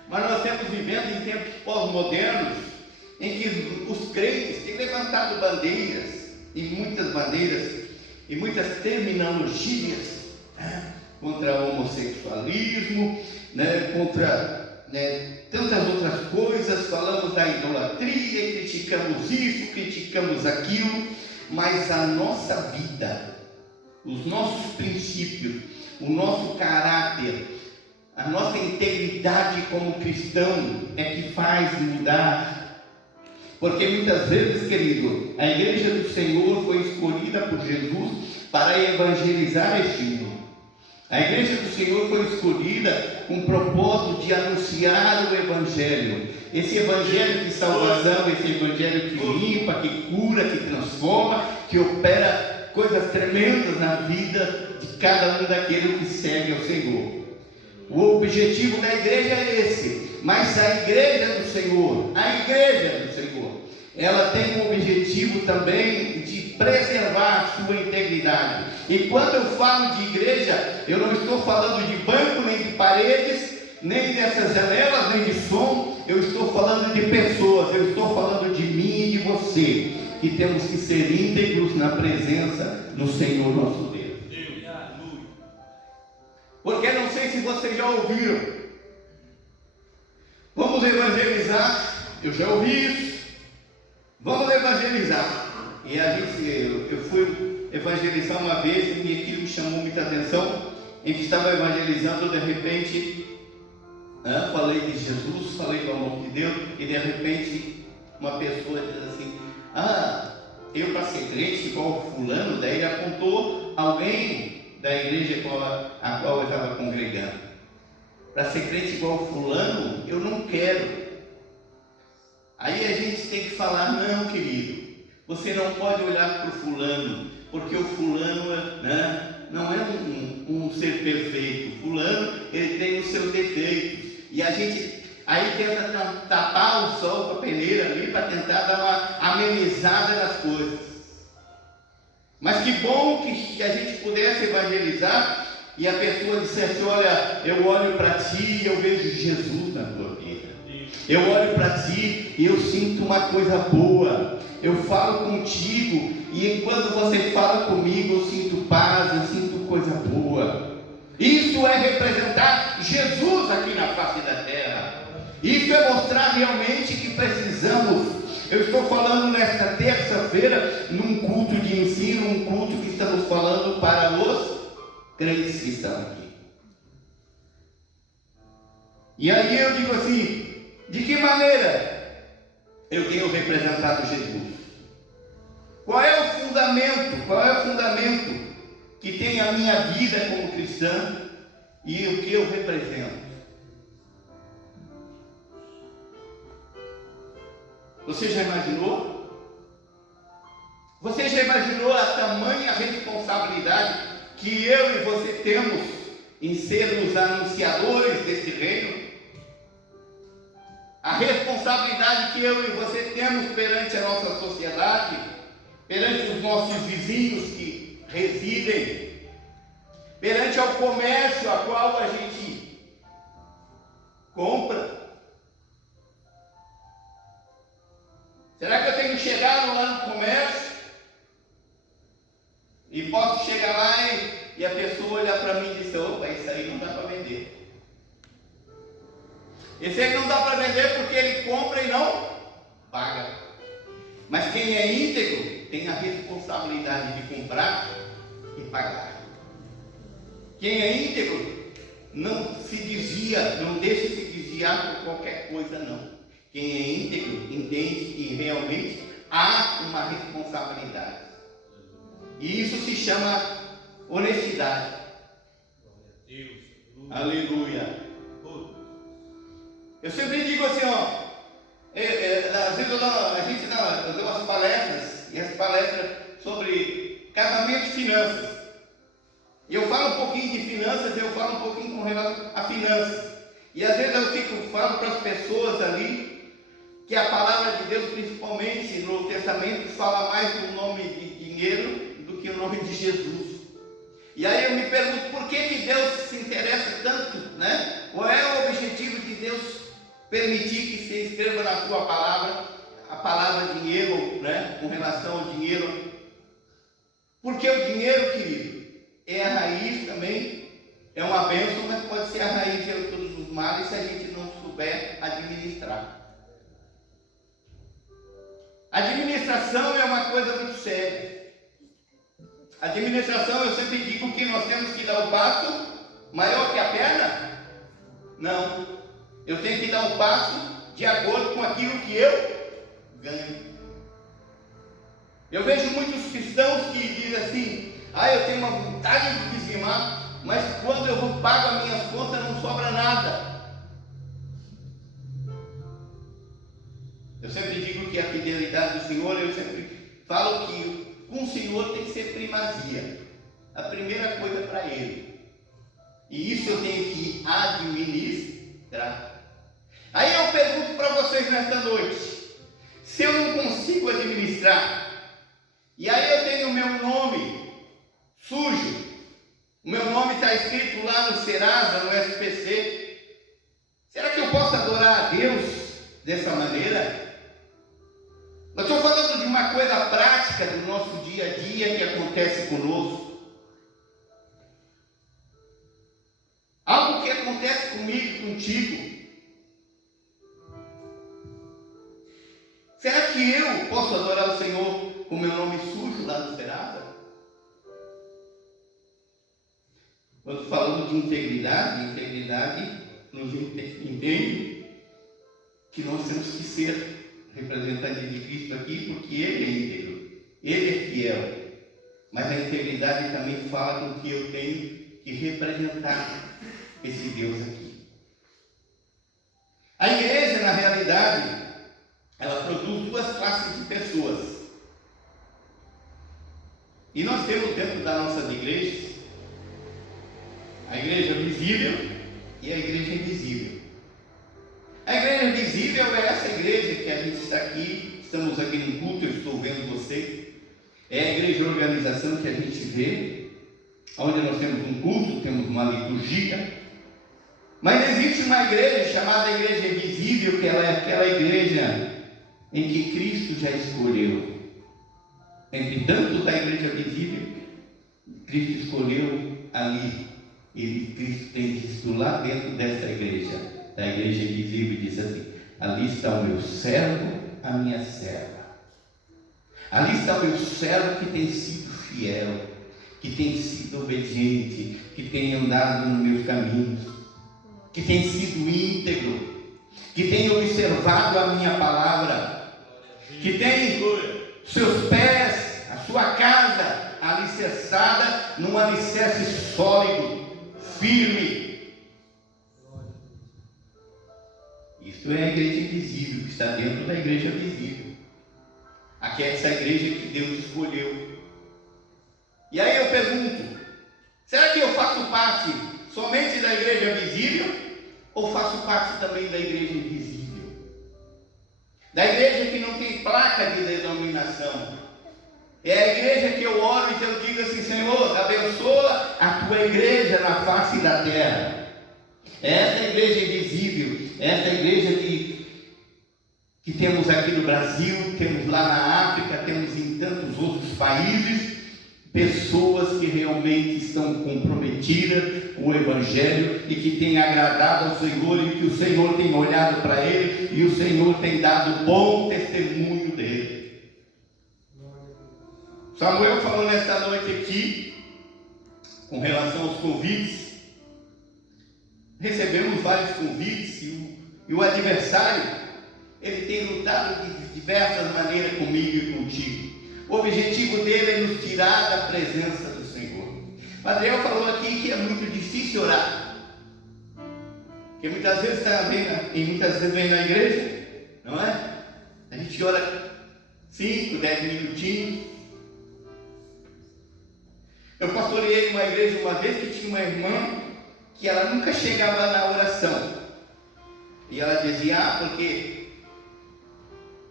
Mas nós estamos vivendo em tempos pós-modernos, em que os crentes têm levantado bandeiras, e muitas terminologias, contra o homossexualismo, contra tantas outras coisas. Falamos da idolatria, criticamos isso, criticamos aquilo, mas a nossa vida, os nossos princípios, o nosso caráter, a nossa integridade como cristão é que faz mudar. Porque muitas vezes, querido, a igreja do Senhor foi escolhida por Jesus para evangelizar este mundo. A igreja do Senhor foi escolhida com o propósito de anunciar o Evangelho. Esse Evangelho de salvação, esse Evangelho que limpa, que cura, que transforma, que opera coisas tremendas na vida de cada um daqueles que segue ao Senhor. O objetivo da igreja é esse. Mas a igreja do Senhor, ela tem um objetivo também de preservar a sua integridade. E quando eu falo de igreja, eu não estou falando de banco, nem de paredes, nem dessas janelas, nem de som, eu estou falando de pessoas, eu estou falando de mim e de você, que temos que ser íntegros na presença do Senhor nosso Deus. Porque não sei se vocês já ouviram, vamos evangelizar, eu já ouvi isso, vamos evangelizar. E eu fui evangelizar uma vez e aquilo me chamou muita atenção. A gente estava evangelizando, de repente, falei de Jesus, falei do amor de Deus, e de repente uma pessoa diz assim: eu para ser crente igual fulano. Daí ele apontou alguém da igreja a qual eu estava congregando. Para ser crente igual fulano, eu não quero. Aí a gente tem que falar: não, querido, você não pode olhar para o fulano, porque o fulano não é um ser perfeito. Fulano, ele tem os seus defeitos. E a gente aí tenta tapar o sol com a peneira ali para tentar dar uma amenizada nas coisas. Mas que bom que a gente pudesse evangelizar e a pessoa dissesse: olha, eu olho para ti e eu vejo Jesus na tua vida. Eu olho para ti e eu sinto uma coisa boa. Eu falo contigo e quando você fala comigo eu sinto paz, eu sinto coisa boa. Isso é representar Jesus aqui na face da terra. Isso é mostrar realmente que precisamos. Eu estou falando nesta terça-feira, num culto de ensino, um culto que estamos falando para os crentes que estão aqui. E aí eu digo assim: de que maneira eu tenho representado Jesus? Qual é o fundamento? Qual é o fundamento que tem a minha vida como cristã e o que eu represento? Você já imaginou? Você já imaginou a tamanha responsabilidade que eu e você temos em sermos anunciadores desse reino? A responsabilidade que eu e você temos perante a nossa sociedade, perante os nossos vizinhos que residem, perante ao comércio a qual a gente compra. Será que eu tenho que chegar lá no comércio e posso chegar lá e a pessoa olhar para mim e dizer: opa, isso aí não dá para vender. Esse aí não dá para vender porque ele compra e não paga. Mas quem é íntegro tem a responsabilidade de comprar e pagar. Quem é íntegro não se desvia, não deixa se desviar por qualquer coisa, não. Quem é íntegro entende que realmente há uma responsabilidade. E isso se chama honestidade. Aleluia. Eu sempre digo assim, às vezes eu dou umas palestras, e as palestras sobre casamento e finanças. E eu falo um pouquinho de finanças, eu falo um pouquinho com relação a finanças. E às vezes eu falo para as pessoas ali que a palavra de Deus, principalmente no Testamento, fala mais do nome de dinheiro do que o nome de Jesus. E aí eu me pergunto: por que Deus se interessa tanto, né? Qual é o objetivo de Deus permitir que se escreva na sua palavra a palavra dinheiro, né? Com relação ao dinheiro? Porque o dinheiro, querido, é a raiz também, é uma bênção, mas pode ser a raiz de todos os males se a gente não souber administrar. Administração é uma coisa muito séria. Administração, eu sempre digo que nós temos que dar um passo maior que a perna. Não, eu tenho que dar um passo de acordo com aquilo que eu ganho. Eu vejo muitos cristãos que dizem assim: eu tenho uma vontade de dizimar, mas quando eu pago as minhas contas não sobra nada. Eu sempre digo que a fidelidade do Senhor, eu sempre falo que com o Senhor tem que ser primazia, a primeira coisa para Ele. E isso eu tenho que administrar. Aí eu pergunto para vocês nesta noite: se eu não consigo administrar, e aí eu tenho o meu nome sujo, o meu nome está escrito lá no Serasa, no SPC, será que eu posso adorar a Deus dessa maneira? Eu estou falando de uma coisa prática do nosso dia a dia que acontece conosco. Algo que acontece comigo e contigo. Será que eu posso adorar o Senhor com meu nome sujo lá no Serasa? Quando falamos de integridade nos entende que nós temos que ser representantes de Cristo aqui, porque Ele é íntegro, Ele é fiel. Mas a integridade também fala com que eu tenho que representar esse Deus aqui. A igreja, na realidade, ela produz duas classes de pessoas. E nós temos dentro das nossas igrejas a igreja visível e a igreja invisível. A igreja visível é essa igreja que a gente está aqui, estamos aqui no culto, eu estou vendo você. É a igreja de organização que a gente vê, onde nós temos um culto, temos uma liturgia. Mas existe uma igreja chamada igreja invisível, que ela é aquela igreja em que Cristo já escolheu. Entre tanto da igreja visível, Cristo escolheu ali. Cristo tem visto lá dentro dessa igreja, da igreja invisível, e diz assim: ali está o meu servo, a minha serva. Ali está o meu servo que tem sido fiel, que tem sido obediente, que tem andado nos meus caminhos, que tem sido íntegro, que tem observado a minha palavra, que tem seus pés, a sua casa alicerçada num alicerce sólido, firme. Isto é a igreja invisível, que está dentro da igreja visível. Aqui é essa igreja que Deus escolheu. E aí eu pergunto: será que eu faço parte somente da igreja visível? Ou faço parte também da igreja invisível? Da igreja que não tem placa de denominação. É a igreja que eu oro e eu digo assim: Senhor, abençoa a tua igreja na face da terra. É essa igreja invisível, é essa igreja que temos aqui no Brasil, temos lá na África, temos em tantos outros países, pessoas que realmente estão comprometidas com o Evangelho e que têm agradado ao Senhor e que o Senhor tem olhado para ele e o Senhor tem dado bom testemunho dele. Samuel falou nesta noite aqui, com relação aos convites. Recebemos vários convites e o adversário, ele tem lutado de diversas maneiras comigo e contigo. O objetivo dele é nos tirar da presença do Senhor. O Adriel falou aqui que é muito difícil orar, porque muitas vezes vem na igreja, não é? A gente ora 5, 10 minutinhos. Eu pastoreei uma igreja uma vez que tinha uma irmã que ela nunca chegava na oração. E ela dizia: porque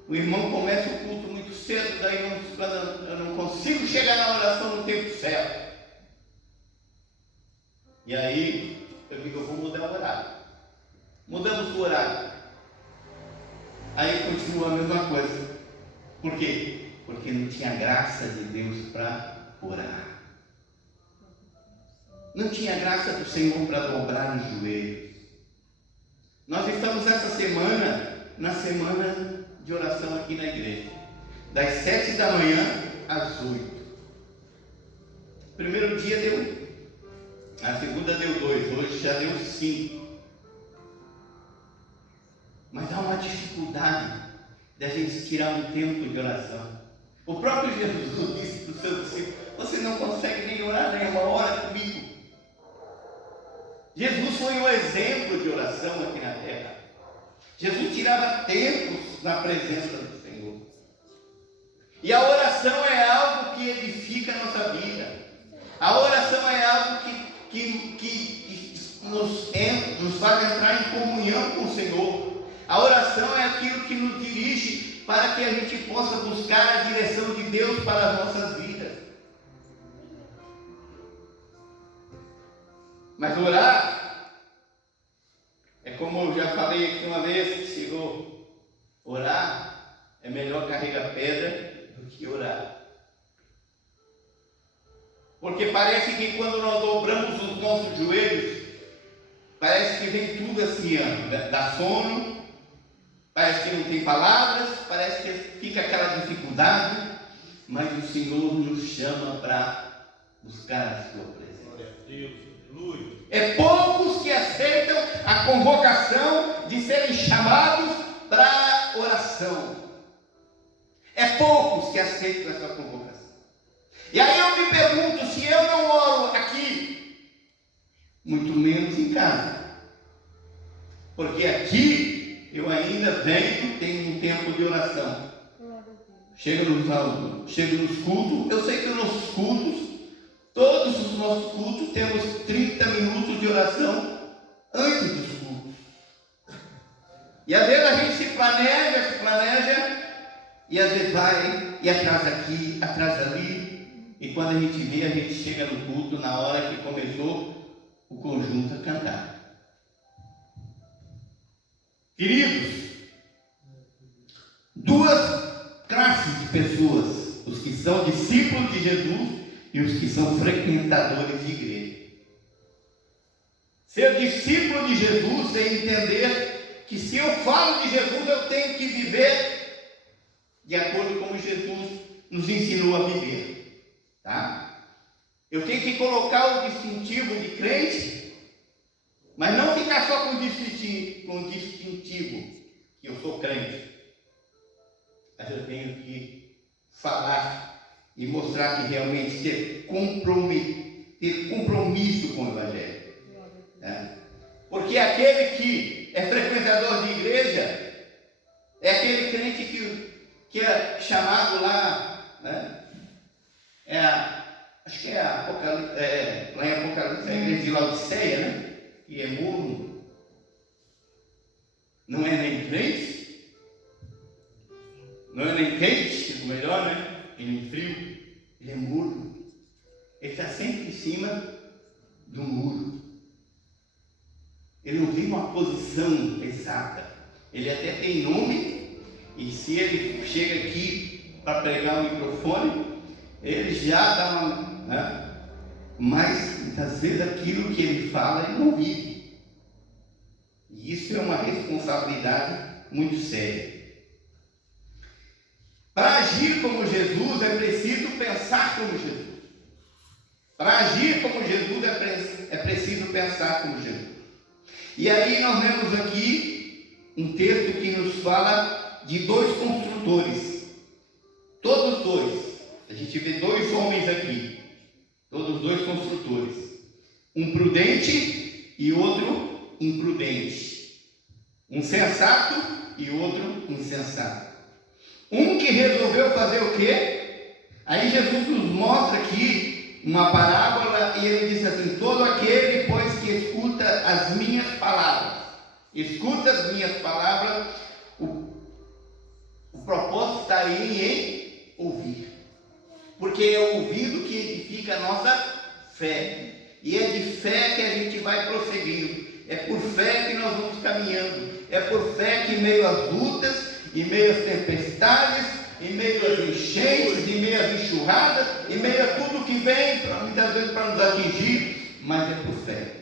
o irmão começa o culto muito cedo, daí eu não consigo chegar na oração no tempo certo. E aí eu digo: eu vou mudar o horário. Mudamos o horário. Aí continua a mesma coisa. Por quê? Porque não tinha graça de Deus para orar. Não tinha graça do Senhor para dobrar os joelhos. Nós estamos essa semana, na semana de oração aqui na igreja, das 7 da manhã às 8. Primeiro dia deu, a segunda deu 2, hoje já deu 5. Mas há uma dificuldade de a gente tirar um tempo de oração. O próprio Jesus disse para os seus discípulos: você não consegue nem orar nem uma hora comigo. Jesus foi um exemplo de oração aqui na terra. Jesus tirava tempos na presença do Senhor. E a oração é algo que edifica a nossa vida. A oração é algo que nos faz entrar em comunhão com o Senhor. A oração é aquilo que nos dirige para que a gente possa buscar a direção de Deus para as nossas vidas. Mas orar é como eu já falei aqui uma vez, que chegou Orar é melhor carregar pedra do que orar. Porque parece que quando nós dobramos os nossos joelhos, parece que vem tudo assim, dá sono, parece que não tem palavras, parece que fica aquela dificuldade, mas o Senhor nos chama para buscar a sua presença. É poucos que aceitam a convocação de serem chamados para oração. É poucos que aceitam essa convocação. E aí eu me pergunto, se eu não oro aqui, muito menos em casa. Porque aqui eu ainda venho, tenho um tempo de oração. Chego nos cultos, eu sei que nos nossos cultos, todos os nossos cultos, temos 30 minutos de oração antes dos cultos. E às vezes a gente se planeja, e às vezes vai, e atrasa aqui, atrasa ali. E quando a gente vê, a gente chega no culto na hora que começou o conjunto a cantar. Queridos, duas classes de pessoas, os que são discípulos de Jesus e os que são frequentadores de igreja. Ser discípulo de Jesus é entender que se eu falo de Jesus, eu tenho que viver de acordo com como Jesus nos ensinou a viver. Tá? Eu tenho que colocar o distintivo de crente, mas não ficar só com o distintivo que eu sou crente. Mas eu tenho que falar e mostrar que realmente ter compromisso com o Evangelho. Tá? Porque aquele que é frequentador de igreja é aquele crente que é chamado lá, né? Acho que lá em Apocalipse, a igreja de Laodiceia, né? Que é morno. Não é nem crente, não é nem quente, o melhor, né? E nem frio, ele é morno. Ele está sempre em cima do muro. Ele não tem uma posição exata. Ele até tem nome, e se ele chega aqui para pregar o microfone, ele já dá uma, né? Mas muitas vezes aquilo que ele fala, ele não vive. E isso é uma responsabilidade muito séria. Para agir como Jesus é preciso pensar como Jesus. Para agir como Jesus é preciso pensar como Jesus. E aí nós vemos aqui um texto que nos fala de dois construtores. Todos dois. A gente vê dois homens aqui. Todos dois construtores. Um prudente e outro imprudente. Um sensato e outro insensato. Um que resolveu fazer o quê? Aí Jesus nos mostra aqui uma parábola e ele diz assim: todo aquele, pois, que escuta as minhas palavras. Escuta as minhas palavras. O propósito está aí em ouvir. Porque é o ouvido que edifica a nossa fé. E é de fé que a gente vai prosseguindo. É por fé que nós vamos caminhando. É por fé que em meio às lutas, em meio às tempestades, em meio às enchentes, em meio às enxurradas, em meio a tudo que vem, muitas vezes para nos atingir, mas é por fé.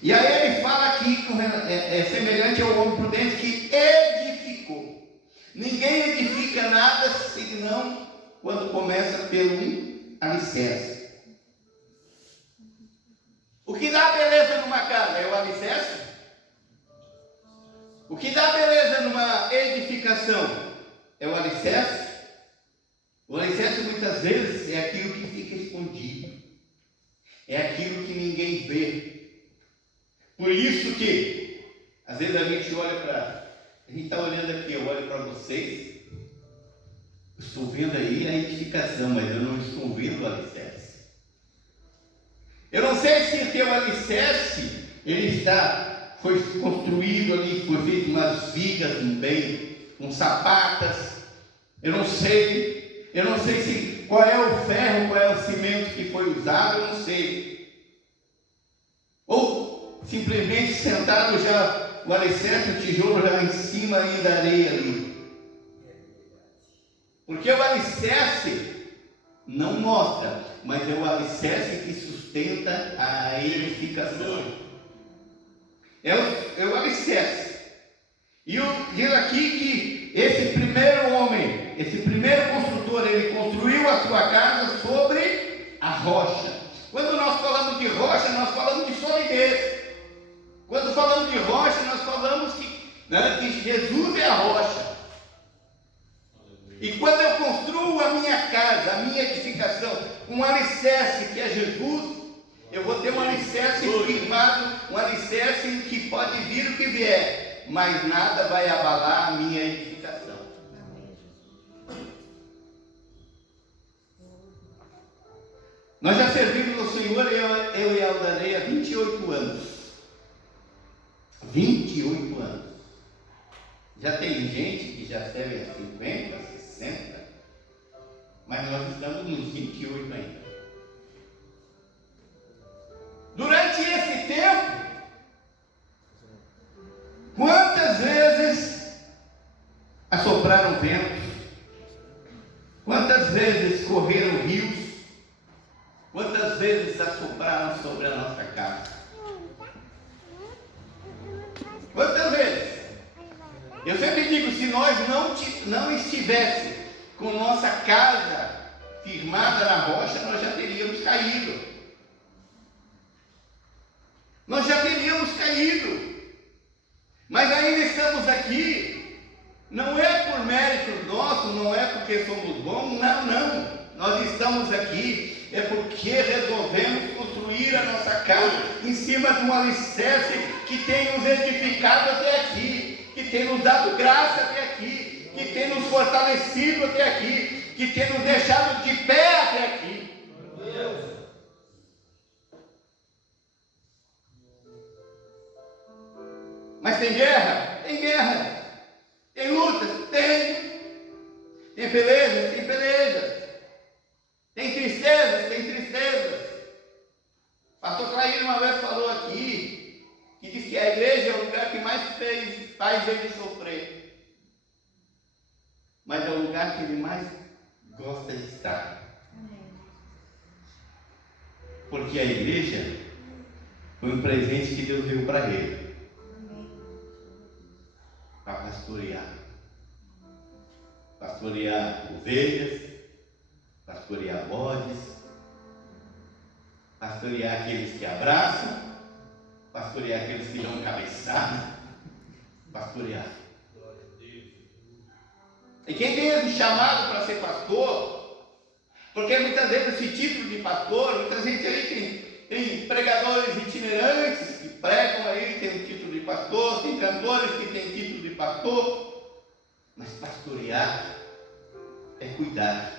E aí ele fala aqui que é semelhante ao homem prudente que edificou. Ninguém edifica nada senão quando começa pelo alicerce. O que dá beleza numa casa é o alicerce. O que dá beleza numa edificação é o alicerce. O alicerce muitas vezes é aquilo que fica escondido. É aquilo que ninguém vê. Por isso que, às vezes a gente olha para... A gente está olhando aqui, eu olho para vocês. Eu estou vendo aí a edificação, mas eu não estou vendo o alicerce. Eu não sei se o teu alicerce, foi construído ali, foi feito umas vigas bem, com sapatas. Eu não sei se qual é o ferro, qual é o cimento que foi usado, eu não sei. Ou simplesmente sentado já o alicerce, o tijolo já em cima aí da areia ali. Porque o alicerce não mostra, mas é o alicerce que sustenta a edificação. É o alicerce. E diz aqui que esse primeiro homem, esse primeiro construtor, ele construiu a sua casa sobre a rocha. Quando nós falamos de rocha, nós falamos de solidez. Quando falamos de rocha, nós falamos que Jesus é a rocha. E quando eu construo a minha casa, a minha edificação, um alicerce que é Jesus, eu vou ter um alicerce firmado, um alicerce em que pode vir o que vier, mas nada vai abalar a minha edificação. Nós já servimos ao Senhor, eu e a Aldanei, há 28 anos. 28 anos. Já tem gente que já serve há 50, 60, mas nós estamos nos 28 ainda. Durante esse tempo, quantas vezes assopraram ventos? Quantas vezes correram rios? Quantas vezes assopraram sobre a nossa casa? Quantas vezes? Eu sempre digo, se nós não estivéssemos com nossa casa firmada na rocha, nós já teríamos caído. Nós já teríamos caído. Mas ainda estamos aqui, não é por mérito nosso, não é porque somos bons, não. Nós estamos aqui, é porque resolvemos construir a nossa casa em cima de um alicerce que tem nos edificado até aqui, que tem nos dado graça até aqui, que tem nos fortalecido até aqui, que tem nos deixado de pé até aqui. Mas tem guerra? Tem guerra. Tem lutas? Tem. Tem pelejas? Tem pelejas. Tem tristezas? Tem tristezas. Pastor Clair uma vez falou aqui, que diz que a igreja é o lugar que mais faz ele sofrer. Mas é o lugar que ele mais gosta de estar. Porque a igreja foi um presente que Deus deu para ele. Para pastorear ovelhas, pastorear bodes, pastorear aqueles que abraçam, pastorear aqueles que dão cabeçada, pastorear. E quem tem esse chamado para ser pastor, porque muitas vezes esse título de pastor, muita gente aí tem pregadores itinerantes que pregam aí, tem o título de pastor, tem cantores que têm título de pastor, mas pastorear é cuidar.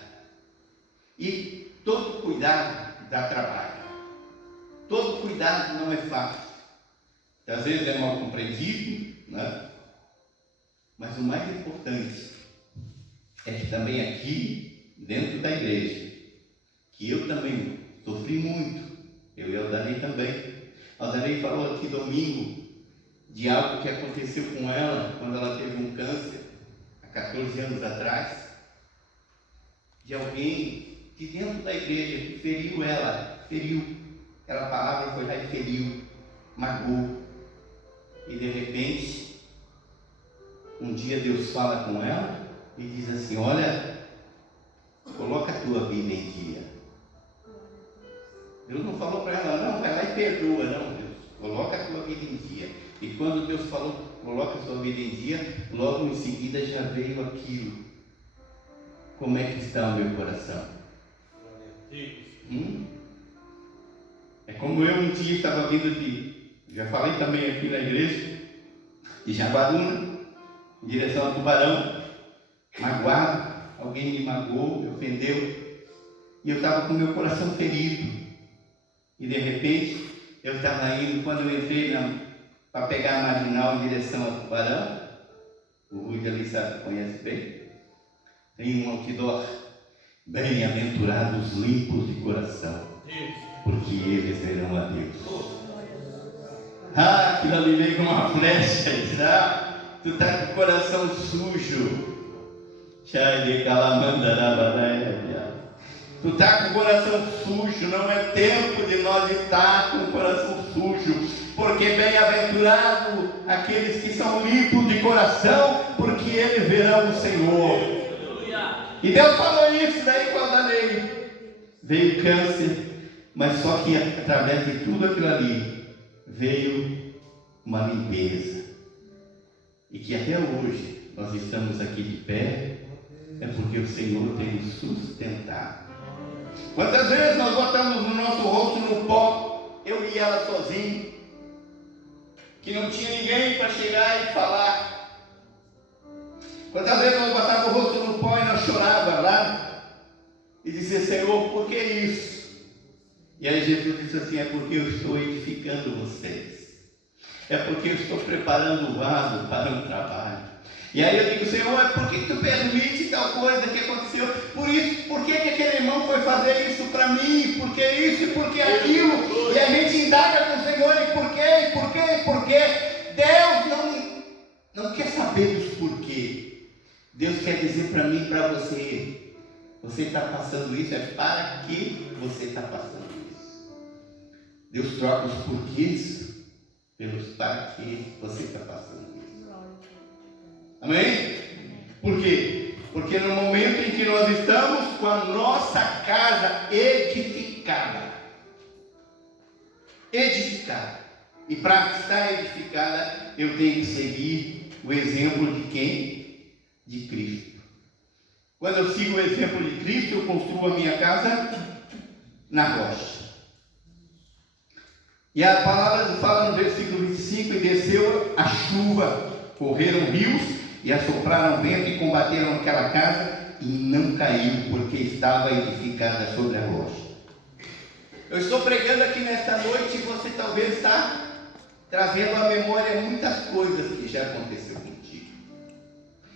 E todo cuidado dá trabalho. Todo cuidado não é fácil. Às vezes é mal compreendido, né? Mas o mais importante é que também aqui, dentro da igreja, que eu também sofri muito, eu e a Aldanei também. A Aldanei falou aqui domingo de algo que aconteceu com ela quando ela teve um câncer, há 14 anos atrás, de alguém de dentro da igreja que feriu ela, aquela palavra foi lá e feriu, magoou, e de repente, um dia Deus fala com ela e diz assim: olha, coloca a tua vida em dia. Deus não falou para ela, não, vai lá e perdoa, não, Deus, coloca a tua vida em dia. E quando Deus falou, coloca a tua vida em dia, logo em seguida já veio aquilo. Como é que está o meu coração? É como eu um dia estava vindo já falei também aqui na igreja, de Jaguaruna, em direção ao Tubarão, magoado, alguém me magoou, me ofendeu, e eu estava com o meu coração ferido. E de repente, eu estava indo, quando eu entrei para pegar a marginal em direção ao Tubarão, o Rui ali sabe, conhece bem, tem um outdoor: bem-aventurados limpos de coração, porque eles verão a Deus. Aquilo ali veio com uma flecha, tá? Tu tá com o coração sujo. Tu tá com o coração sujo, não é tempo de nós estar com o coração sujo, porque bem-aventurado aqueles que são limpos de coração, porque eles verão o Senhor. E Deus falou isso daí quando a lei veio câncer, mas só que através de tudo aquilo ali veio uma limpeza, e que até hoje nós estamos aqui de pé, é porque o Senhor tem nos sustentado. Quantas vezes nós botamos o nosso rosto no pó, eu e ela sozinho, que não tinha ninguém para chegar e falar. Quantas vezes nós botávamos o rosto no pó e nós chorávamos lá e dizia: Senhor, por que isso? E aí Jesus disse assim: é porque eu estou edificando vocês, é porque eu estou preparando o vaso para um trabalho. E aí eu digo: Senhor, por que tu permite tal coisa que aconteceu? Por isso, por que aquele irmão foi fazer isso para mim? Por que isso e por que aquilo? E a gente indaga com o Senhor: e por quê, e por quê, e por quê? Deus não quer saber dos porquê. Deus quer dizer para mim e para você: você está passando isso, é para que você está passando isso. Deus troca os porquês pelos para que você está passando isso. Amém? Por quê? Porque no momento em que nós estamos com a nossa casa edificada, e para estar edificada, eu tenho que seguir o exemplo de quem? De Cristo. Quando eu sigo o exemplo de Cristo, eu construo a minha casa na rocha. E a palavra fala no versículo 25: e desceu a chuva, correram rios, e assopraram vento e combateram aquela casa, e não caiu, porque estava edificada sobre a rocha. Eu estou pregando aqui nesta noite, e você talvez está trazendo à memória muitas coisas que já aconteceu contigo.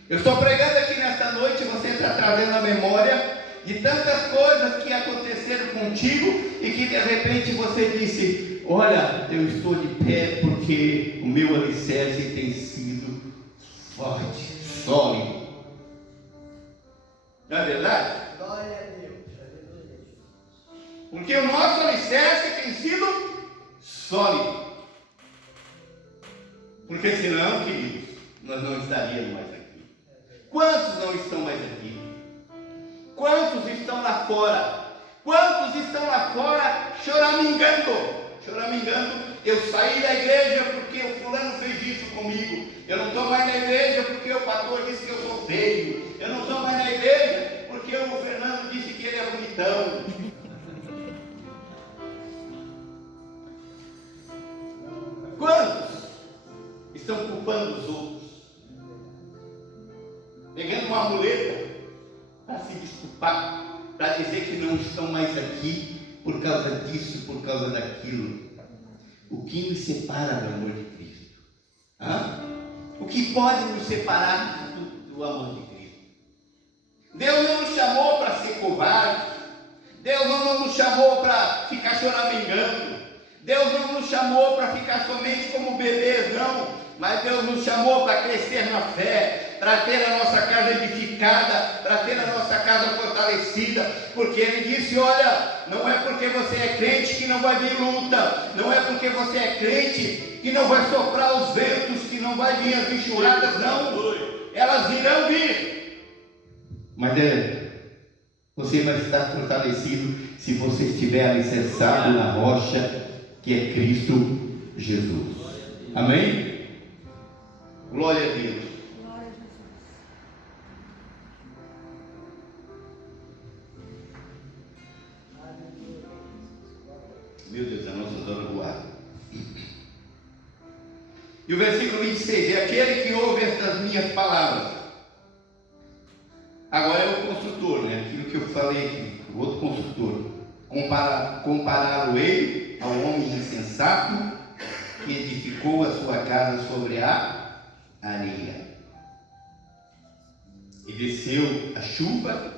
Eu estou pregando aqui nesta noite, e você está trazendo à memória de tantas coisas que aconteceram contigo, e que de repente você disse: olha, eu estou de pé porque o meu alicerce tem sido forte, sólido. Não é verdade? Glória a Deus. Porque o nosso alicerce tem sido sólido. Porque senão, queridos, nós não estaríamos mais aqui. Quantos não estão mais aqui? Quantos estão lá fora? Quantos estão lá fora choramingando? Eu saí da igreja porque o fulano fez isso comigo. Eu não estou mais na igreja porque o pastor disse que eu sou feio. Eu não estou mais na igreja porque o Fernando disse que ele é bonitão. Quantos estão culpando os outros? Pegando uma muleta para se desculpar, para dizer que não estão mais aqui por causa disso, por causa daquilo. O que nos separa do amor de Cristo? O que pode nos separar do amor de Cristo? Deus não nos chamou para ser covarde. Deus não nos chamou para ficar choramingando. Deus não nos chamou para ficar somente como bebês, não. Mas Deus nos chamou para crescer na fé, para ter a nossa casa edificada, para ter a nossa casa fortalecida, porque Ele disse: olha, não é porque você é crente que não vai vir luta, não é porque você é crente que não vai soprar os ventos, que não vai vir as enxurradas, não, elas irão vir, mas você vai estar fortalecido se você estiver alicerçado na rocha, que é Cristo Jesus. Amém? Glória a Deus. Meu Deus, a nossa dona voada. E o versículo 26: é aquele que ouve estas minhas palavras. Agora é o construtor, né? Aquilo que eu falei aqui, o outro construtor. Compará-lo-ei ao homem insensato que edificou a sua casa sobre a areia. E desceu a chuva,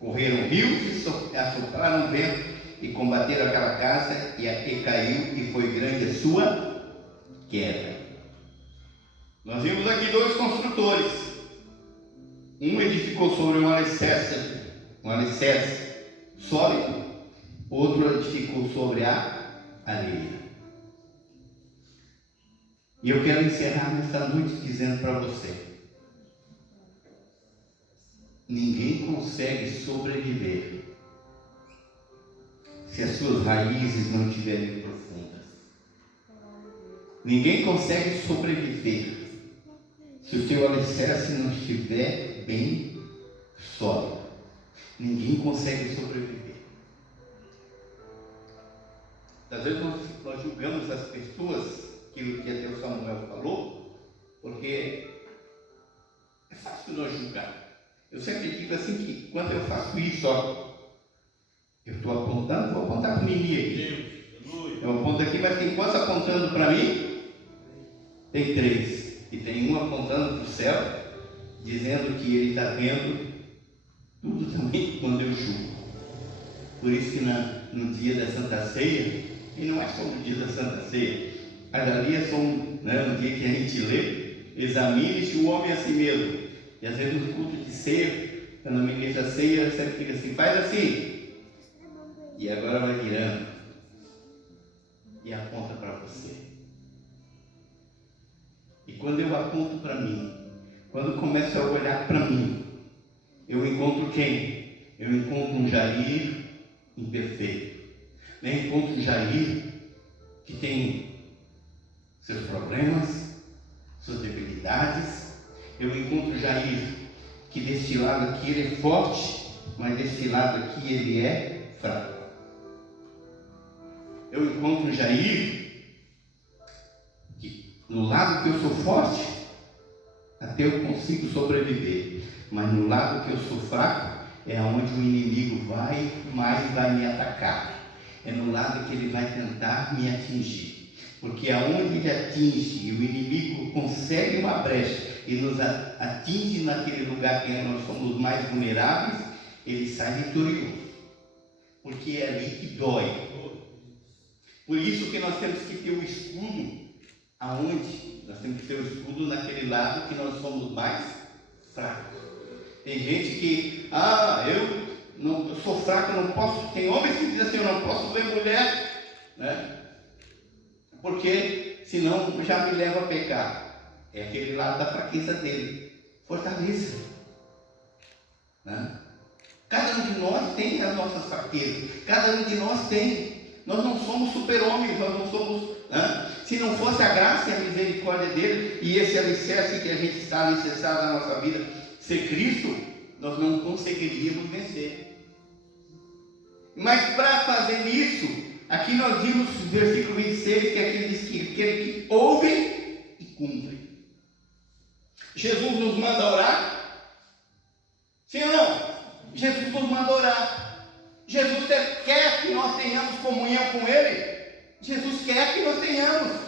correram rios e assopraram vento, e combateram aquela casa, e caiu, e foi grande a sua queda. Nós vimos aqui dois construtores. Um edificou sobre um alicerce sólido, outro edificou sobre a areia. E eu quero encerrar nesta noite dizendo para você: ninguém consegue sobreviver se as suas raízes não estiverem profundas. Ninguém consegue sobreviver se o seu alicerce não estiver bem sólido. Ninguém consegue sobreviver. Às vezes nós julgamos as pessoas, aquilo que até o Samuel falou, porque é fácil nós julgar. Eu sempre digo assim que quando eu faço isso, eu estou apontando, vou apontar para o Nini aqui. Eu aponto aqui, mas tem quantos apontando para mim? Tem 3. E tem um apontando para o céu, dizendo que ele está vendo tudo também quando eu julgo. Por isso que no dia da Santa Ceia, e não é só no dia da Santa Ceia, mas ali é só no dia que a gente lê, examine-se o homem a si mesmo. E às vezes no culto de ceia, quando a ministra a ceia, sempre fica assim, faz assim. E agora vai virando e aponta para você. E quando eu aponto para mim, quando começo a olhar para mim, eu encontro quem? Eu encontro um Jair imperfeito. Eu encontro um Jair que tem seus problemas, suas debilidades. Eu encontro um Jair que desse lado aqui ele é forte, mas desse lado aqui ele é fraco. Eu encontro um Jair que no lado que eu sou forte, até eu consigo sobreviver, mas no lado que eu sou fraco é onde o inimigo vai me atacar. É no lado que ele vai tentar me atingir, porque aonde ele atinge e o inimigo consegue uma brecha e nos atinge naquele lugar que nós somos mais vulneráveis, ele sai vitorioso, porque é ali que dói. Por isso que nós temos que ter o escudo. Aonde? Nós temos que ter o escudo naquele lado que nós somos mais fracos. Tem gente que, eu sou fraco, eu não posso. Tem homens que dizem assim, eu não posso ver mulher, né? Porque senão já me leva a pecar. É aquele lado da fraqueza dele. Fortaleça, né? Cada um de nós tem as nossas fraquezas. Cada um de nós tem. Nós não somos super-homens, nós não somos, né? Se não fosse a graça e a misericórdia dele, e esse alicerce que a gente está alicerçado na nossa vida, ser Cristo, nós não conseguiríamos vencer. Mas para fazer isso, aqui nós vimos o versículo 26, que aqui diz que aquele que ouve e cumpre. Jesus nos manda orar? Sim ou não? Jesus nos manda orar. Jesus quer que nós tenhamos comunhão com Ele. Jesus quer que nós tenhamos.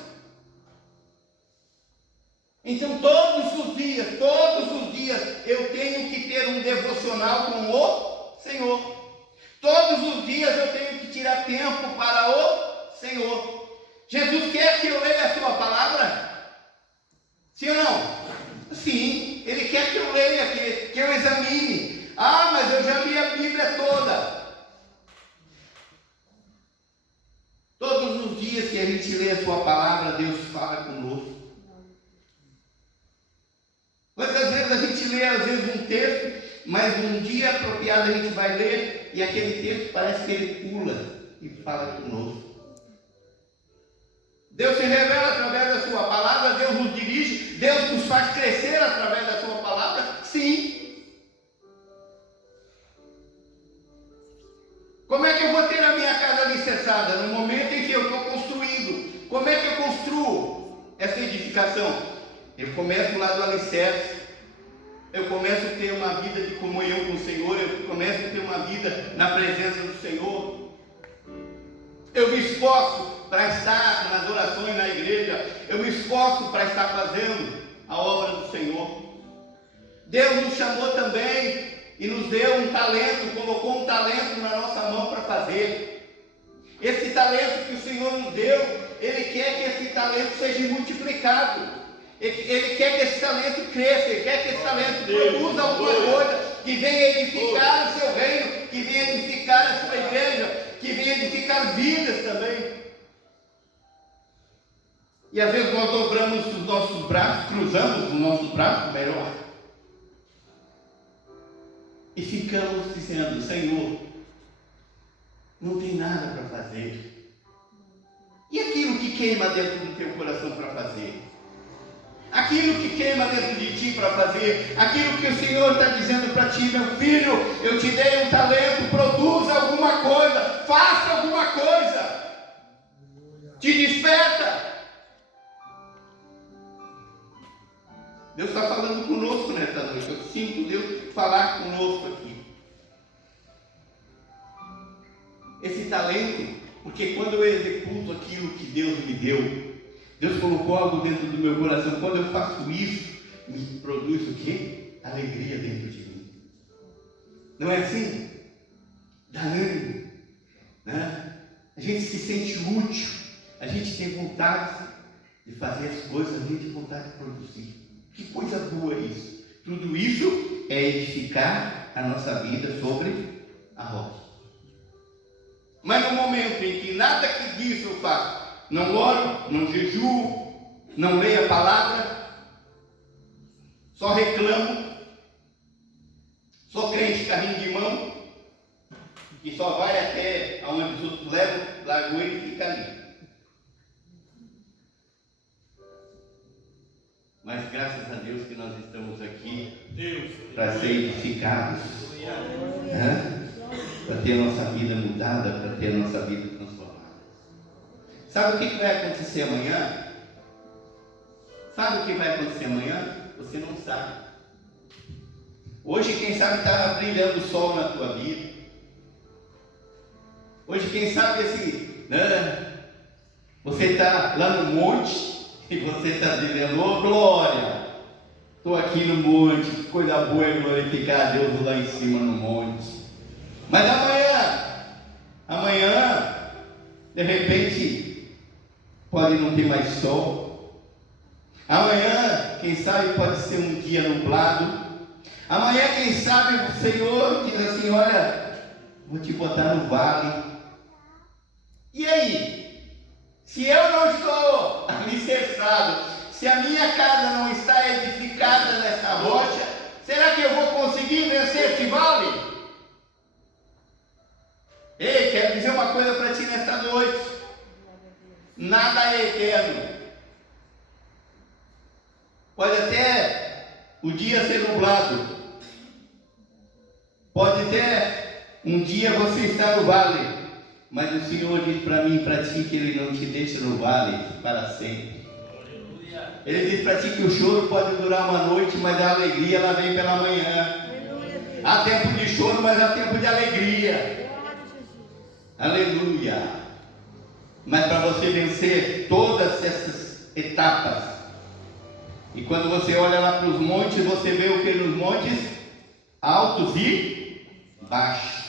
Então todos os dias, eu tenho que ter um devocional com o Senhor. Todos os dias eu tenho que tirar tempo para o Senhor. Jesus quer que eu leia a sua palavra? Sim ou não? Sim, Ele quer que eu leia, que eu examine. Mas eu já li a Bíblia toda. Todos os dias que a gente lê a sua palavra, Deus fala conosco. Quantas vezes a gente lê um texto, mas num dia apropriado a gente vai ler e aquele texto parece que ele pula e fala conosco. Deus se revela através da sua palavra, Deus nos dirige, Deus nos faz crescer através da sua palavra, sim. Como é que eu vou ter a minha casa alicerçada? No momento em que eu estou construindo. Como é que eu construo essa edificação? Eu começo lá do alicerce. Eu começo a ter uma vida de comunhão com o Senhor. Eu começo a ter uma vida na presença do Senhor. Eu me esforço para estar nas orações na igreja. Eu me esforço para estar fazendo a obra do Senhor. Deus nos chamou também e nos deu um talento, colocou um talento na nossa mão para fazer. Esse talento que o Senhor nos deu Ele quer que esse talento seja multiplicado. Ele quer que esse talento cresça, Ele quer que esse talento produza alguma coisa que venha edificar o seu reino, que venha edificar a sua igreja, que venha edificar vidas também. E às vezes nós dobramos os nossos braços, cruzamos os nossos braços, melhor, e ficamos dizendo: Senhor, não tem nada para fazer. E aquilo que queima dentro do teu coração para fazer? Aquilo que queima dentro de ti para fazer, aquilo que o Senhor está dizendo para ti: meu filho, eu te dei um talento, produza alguma coisa, faça alguma coisa, te desperta. Deus está falando conosco nesta noite. Eu sinto Deus falar conosco aqui. Esse talento, porque quando eu executo aquilo que Deus me deu, Deus colocou algo dentro do meu coração. Quando eu faço isso, me produz o quê? Alegria dentro de mim. Não é assim? Dá ânimo, né? A gente se sente útil, a gente tem vontade de fazer as coisas, a gente tem vontade de produzir. Que coisa boa isso! Tudo isso é edificar a nossa vida sobre a rocha. Mas no momento em que nada que disso eu faço, não oro, não jejuo, não leio a palavra, só reclamo, sou crente carrinho de mão, que só vai até aonde os outros levam, largou ele e fica ali. Mas graças a Deus que nós estamos aqui para ser edificados, né? Para ter a nossa vida mudada, para ter a nossa vida transformada. Sabe o que vai acontecer amanhã? Sabe o que vai acontecer amanhã? Você não sabe. Hoje, quem sabe, está brilhando o sol na tua vida. Hoje, quem sabe, você está lá no monte e você está dizendo: ô glória, estou aqui no monte, que coisa boa é glorificar a Deus lá em cima no monte. Mas amanhã, de repente, pode não ter mais sol. Amanhã, quem sabe, pode ser um dia nublado. Amanhã, quem sabe, o Senhor diz assim: olha, vou te botar no vale. E aí? Se eu não estou alicerçado, se a minha casa não está edificada nessa rocha, será que eu vou conseguir vencer este vale? Ei, quero dizer uma coisa para ti nesta noite: nada é eterno. Pode até o dia ser nublado, pode até um dia você estar no vale, mas o Senhor diz para mim e para ti que Ele não te deixa no vale para sempre. Ele diz para ti que o choro pode durar uma noite, mas a alegria ela vem pela manhã. Há tempo de choro, mas há tempo de alegria. Aleluia. Mas para você vencer todas essas etapas, e quando você olha lá para os montes, você vê o que nos montes? Altos e baixos.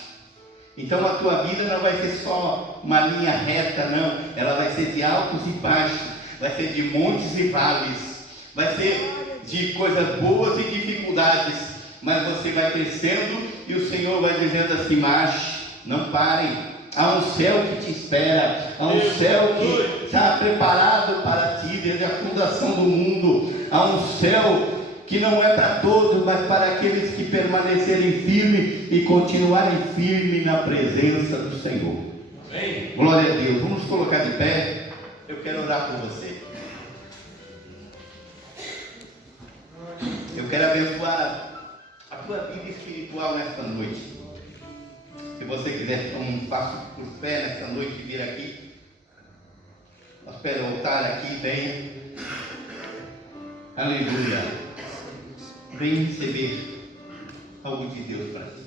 Então a tua vida não vai ser só uma linha reta, não. Ela vai ser de altos e baixos, vai ser de montes e vales, vai ser de coisas boas e dificuldades. Mas você vai crescendo e o Senhor vai dizendo assim: marche, não parem. Há um céu que te espera, há um céu que está preparado para ti desde a fundação do mundo. Há um céu que não é para todos, mas para aqueles que permanecerem firmes e continuarem firmes na presença do Senhor. Amém. Glória a Deus. Vamos colocar de pé. Eu quero orar por você. Eu quero abençoar a tua vida espiritual nesta noite. Se você quiser dar um passo por pé nessa noite e vir aqui, nós espera o altar aqui, venha. Aleluia. Venha receber algo de Deus para ti.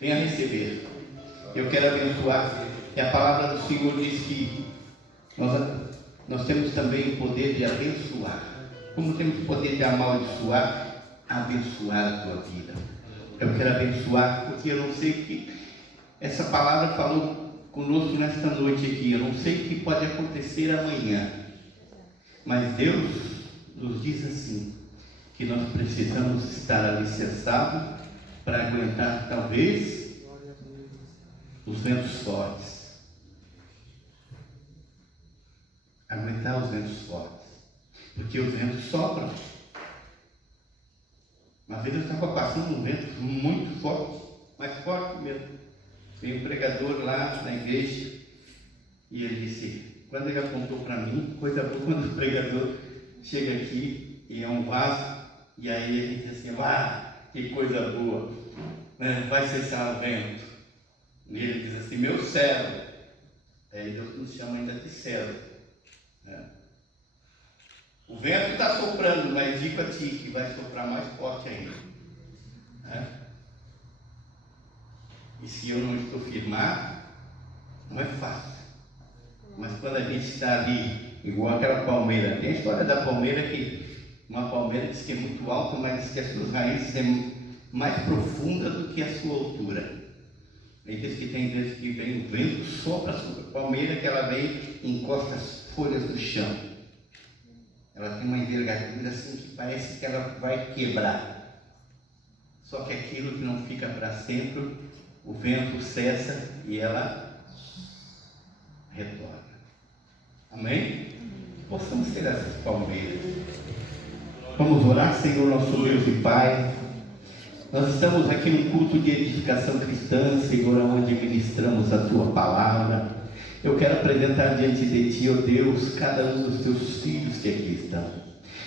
Venha receber. Eu quero abençoar. E a palavra do Senhor diz que nós temos também o poder de abençoar. Como temos o poder de amaldiçoar, abençoar a tua vida. Eu quero abençoar, porque eu não sei o que essa palavra falou conosco nesta noite aqui. Eu não sei o que pode acontecer amanhã, mas Deus nos diz assim, que nós precisamos estar alicerçados para aguentar talvez os ventos fortes. Aguentar os ventos fortes, porque os ventos sopram. Uma vez eu estava passando um vento muito forte, mais forte mesmo. Veio um pregador lá na igreja e ele disse, quando ele apontou para mim, coisa boa quando o pregador chega aqui e é um vaso, e aí ele diz assim, que coisa boa, né? Vai cessar o vento. E ele diz assim, meu servo. Aí Deus nos chama ainda de servo, né? O vento está soprando, mas digo a ti que vai soprar mais forte ainda, né? E se eu não estou firmado, não é fácil. Mas quando a gente está ali, igual aquela palmeira, tem a história da palmeira que uma palmeira diz que é muito alta, mas diz que as suas raízes são mais profundas do que a sua altura. Aí diz que tem vezes que vem o vento, sopra a sua palmeira, que ela vem e encosta as folhas no chão. Ela tem uma envergadura assim que parece que ela vai quebrar. Só que aquilo que não fica para sempre, o vento cessa e ela retorna. Amém? Que possamos ser essas palmeiras. Vamos orar, Senhor nosso Deus e Pai. Nós estamos aqui num culto de edificação cristã, Senhor, onde ministramos a Tua palavra. Eu quero apresentar diante de Ti, ó Deus, cada um dos Teus filhos que aqui estão.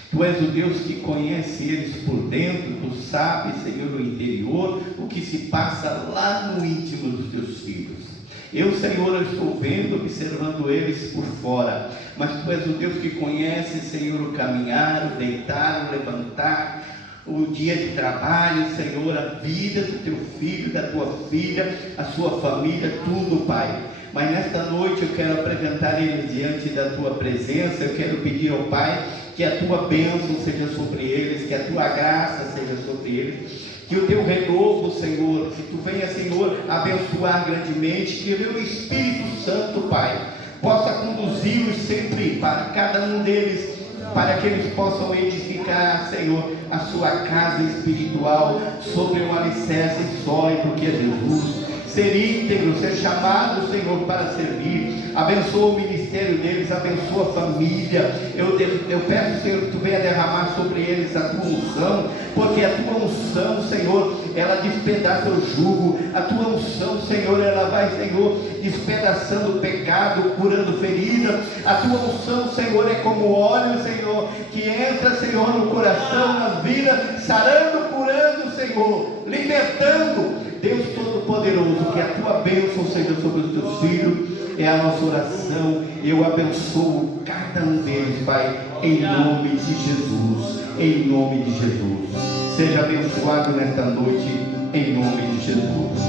Tu és o Deus que conhece eles por dentro, Tu sabes, Senhor, no interior, o que se passa lá no íntimo dos Teus filhos. Eu, Senhor, eu estou vendo, observando eles por fora, mas Tu és o Deus que conhece, Senhor, o caminhar, o deitar, o levantar, o dia de trabalho, Senhor, a vida do Teu filho, da Tua filha, a sua família, tudo, Pai. Mas nesta noite eu quero apresentar eles diante da Tua presença. Eu quero pedir ao Pai que a Tua bênção seja sobre eles, que a Tua graça seja sobre eles, que o Teu renovo, Senhor, que Tu venha, Senhor, abençoar grandemente, que o Teu Espírito Santo, Pai, possa conduzi-los sempre para cada um deles, para que eles possam edificar, Senhor, a sua casa espiritual sobre um alicerce sólido que é Jesus. Ser íntegro, ser chamado, Senhor, para servir. Abençoa o ministério deles, abençoa a família. Eu peço, Senhor, que Tu venha derramar sobre eles a Tua unção, porque a Tua unção, Senhor, ela despedaça o jugo. A Tua unção, Senhor, ela vai, Senhor, despedaçando o pecado, curando ferida. A Tua unção, Senhor, é como óleo, Senhor, que entra, Senhor, no coração, na vida, sarando, curando, Senhor, libertando. Deus Todo-Poderoso, que a Tua bênção seja sobre os Teus filhos, é a nossa oração. Eu abençoo cada um deles, Pai, em nome de Jesus, em nome de Jesus. Seja abençoado nesta noite, em nome de Jesus.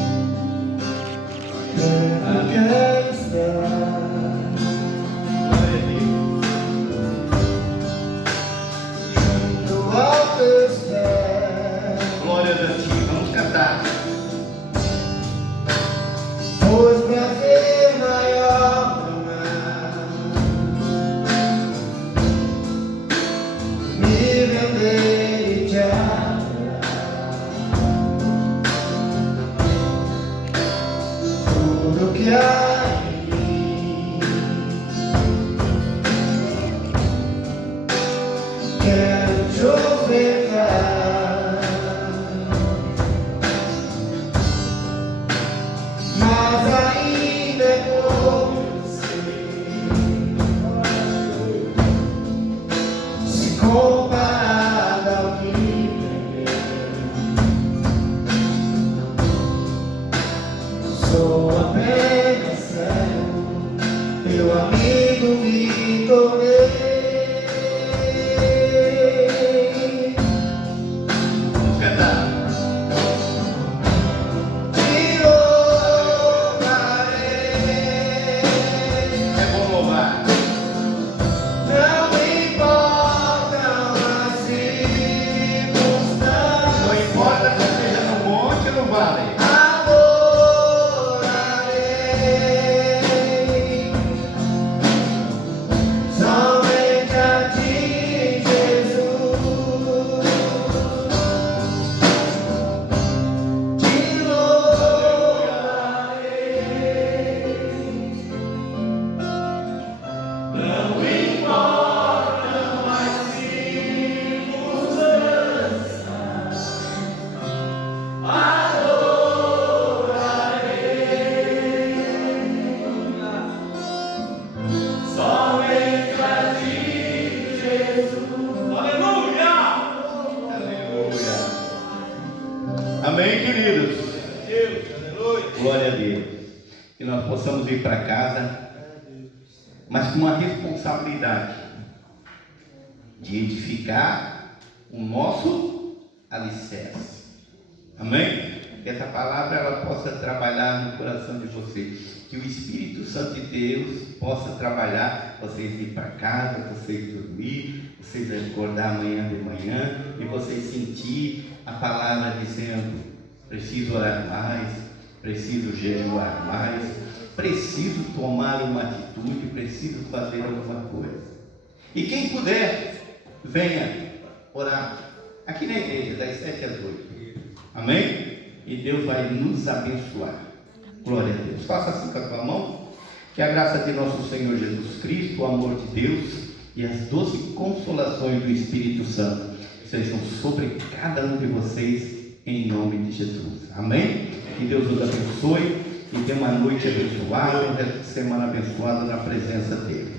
Glória a Ti, vamos cantar. Pois prazer maior me vender e te adorar. Tudo que há em mim quero te ofertar. Mas ainda é pouco, se comparado ao que sou apenas cego, teu amigo me tornei. Vamos cantar. Adorarei. Amém, queridos? Glória a Deus. Que nós possamos ir para casa, mas com uma responsabilidade de edificar o nosso alicerce. Amém? Que essa palavra ela possa trabalhar no coração de vocês. Que o Espírito Santo de Deus possa trabalhar, vocês ir para casa, vocês dormir, vocês acordar amanhã de manhã e vocês sentir a palavra dizendo: preciso orar mais, preciso jejuar mais, preciso tomar uma atitude, preciso fazer alguma coisa. E quem puder, venha orar aqui na igreja, das 7 às 8. Amém? E Deus vai nos abençoar. Glória a Deus. Faça assim com a tua mão. Que a graça de nosso Senhor Jesus Cristo, o amor de Deus e as doces consolações do Espírito Santo sejam sobre cada um de vocês, em nome de Jesus. Amém? Que Deus nos abençoe e tenha uma noite abençoada, uma semana abençoada na presença dele.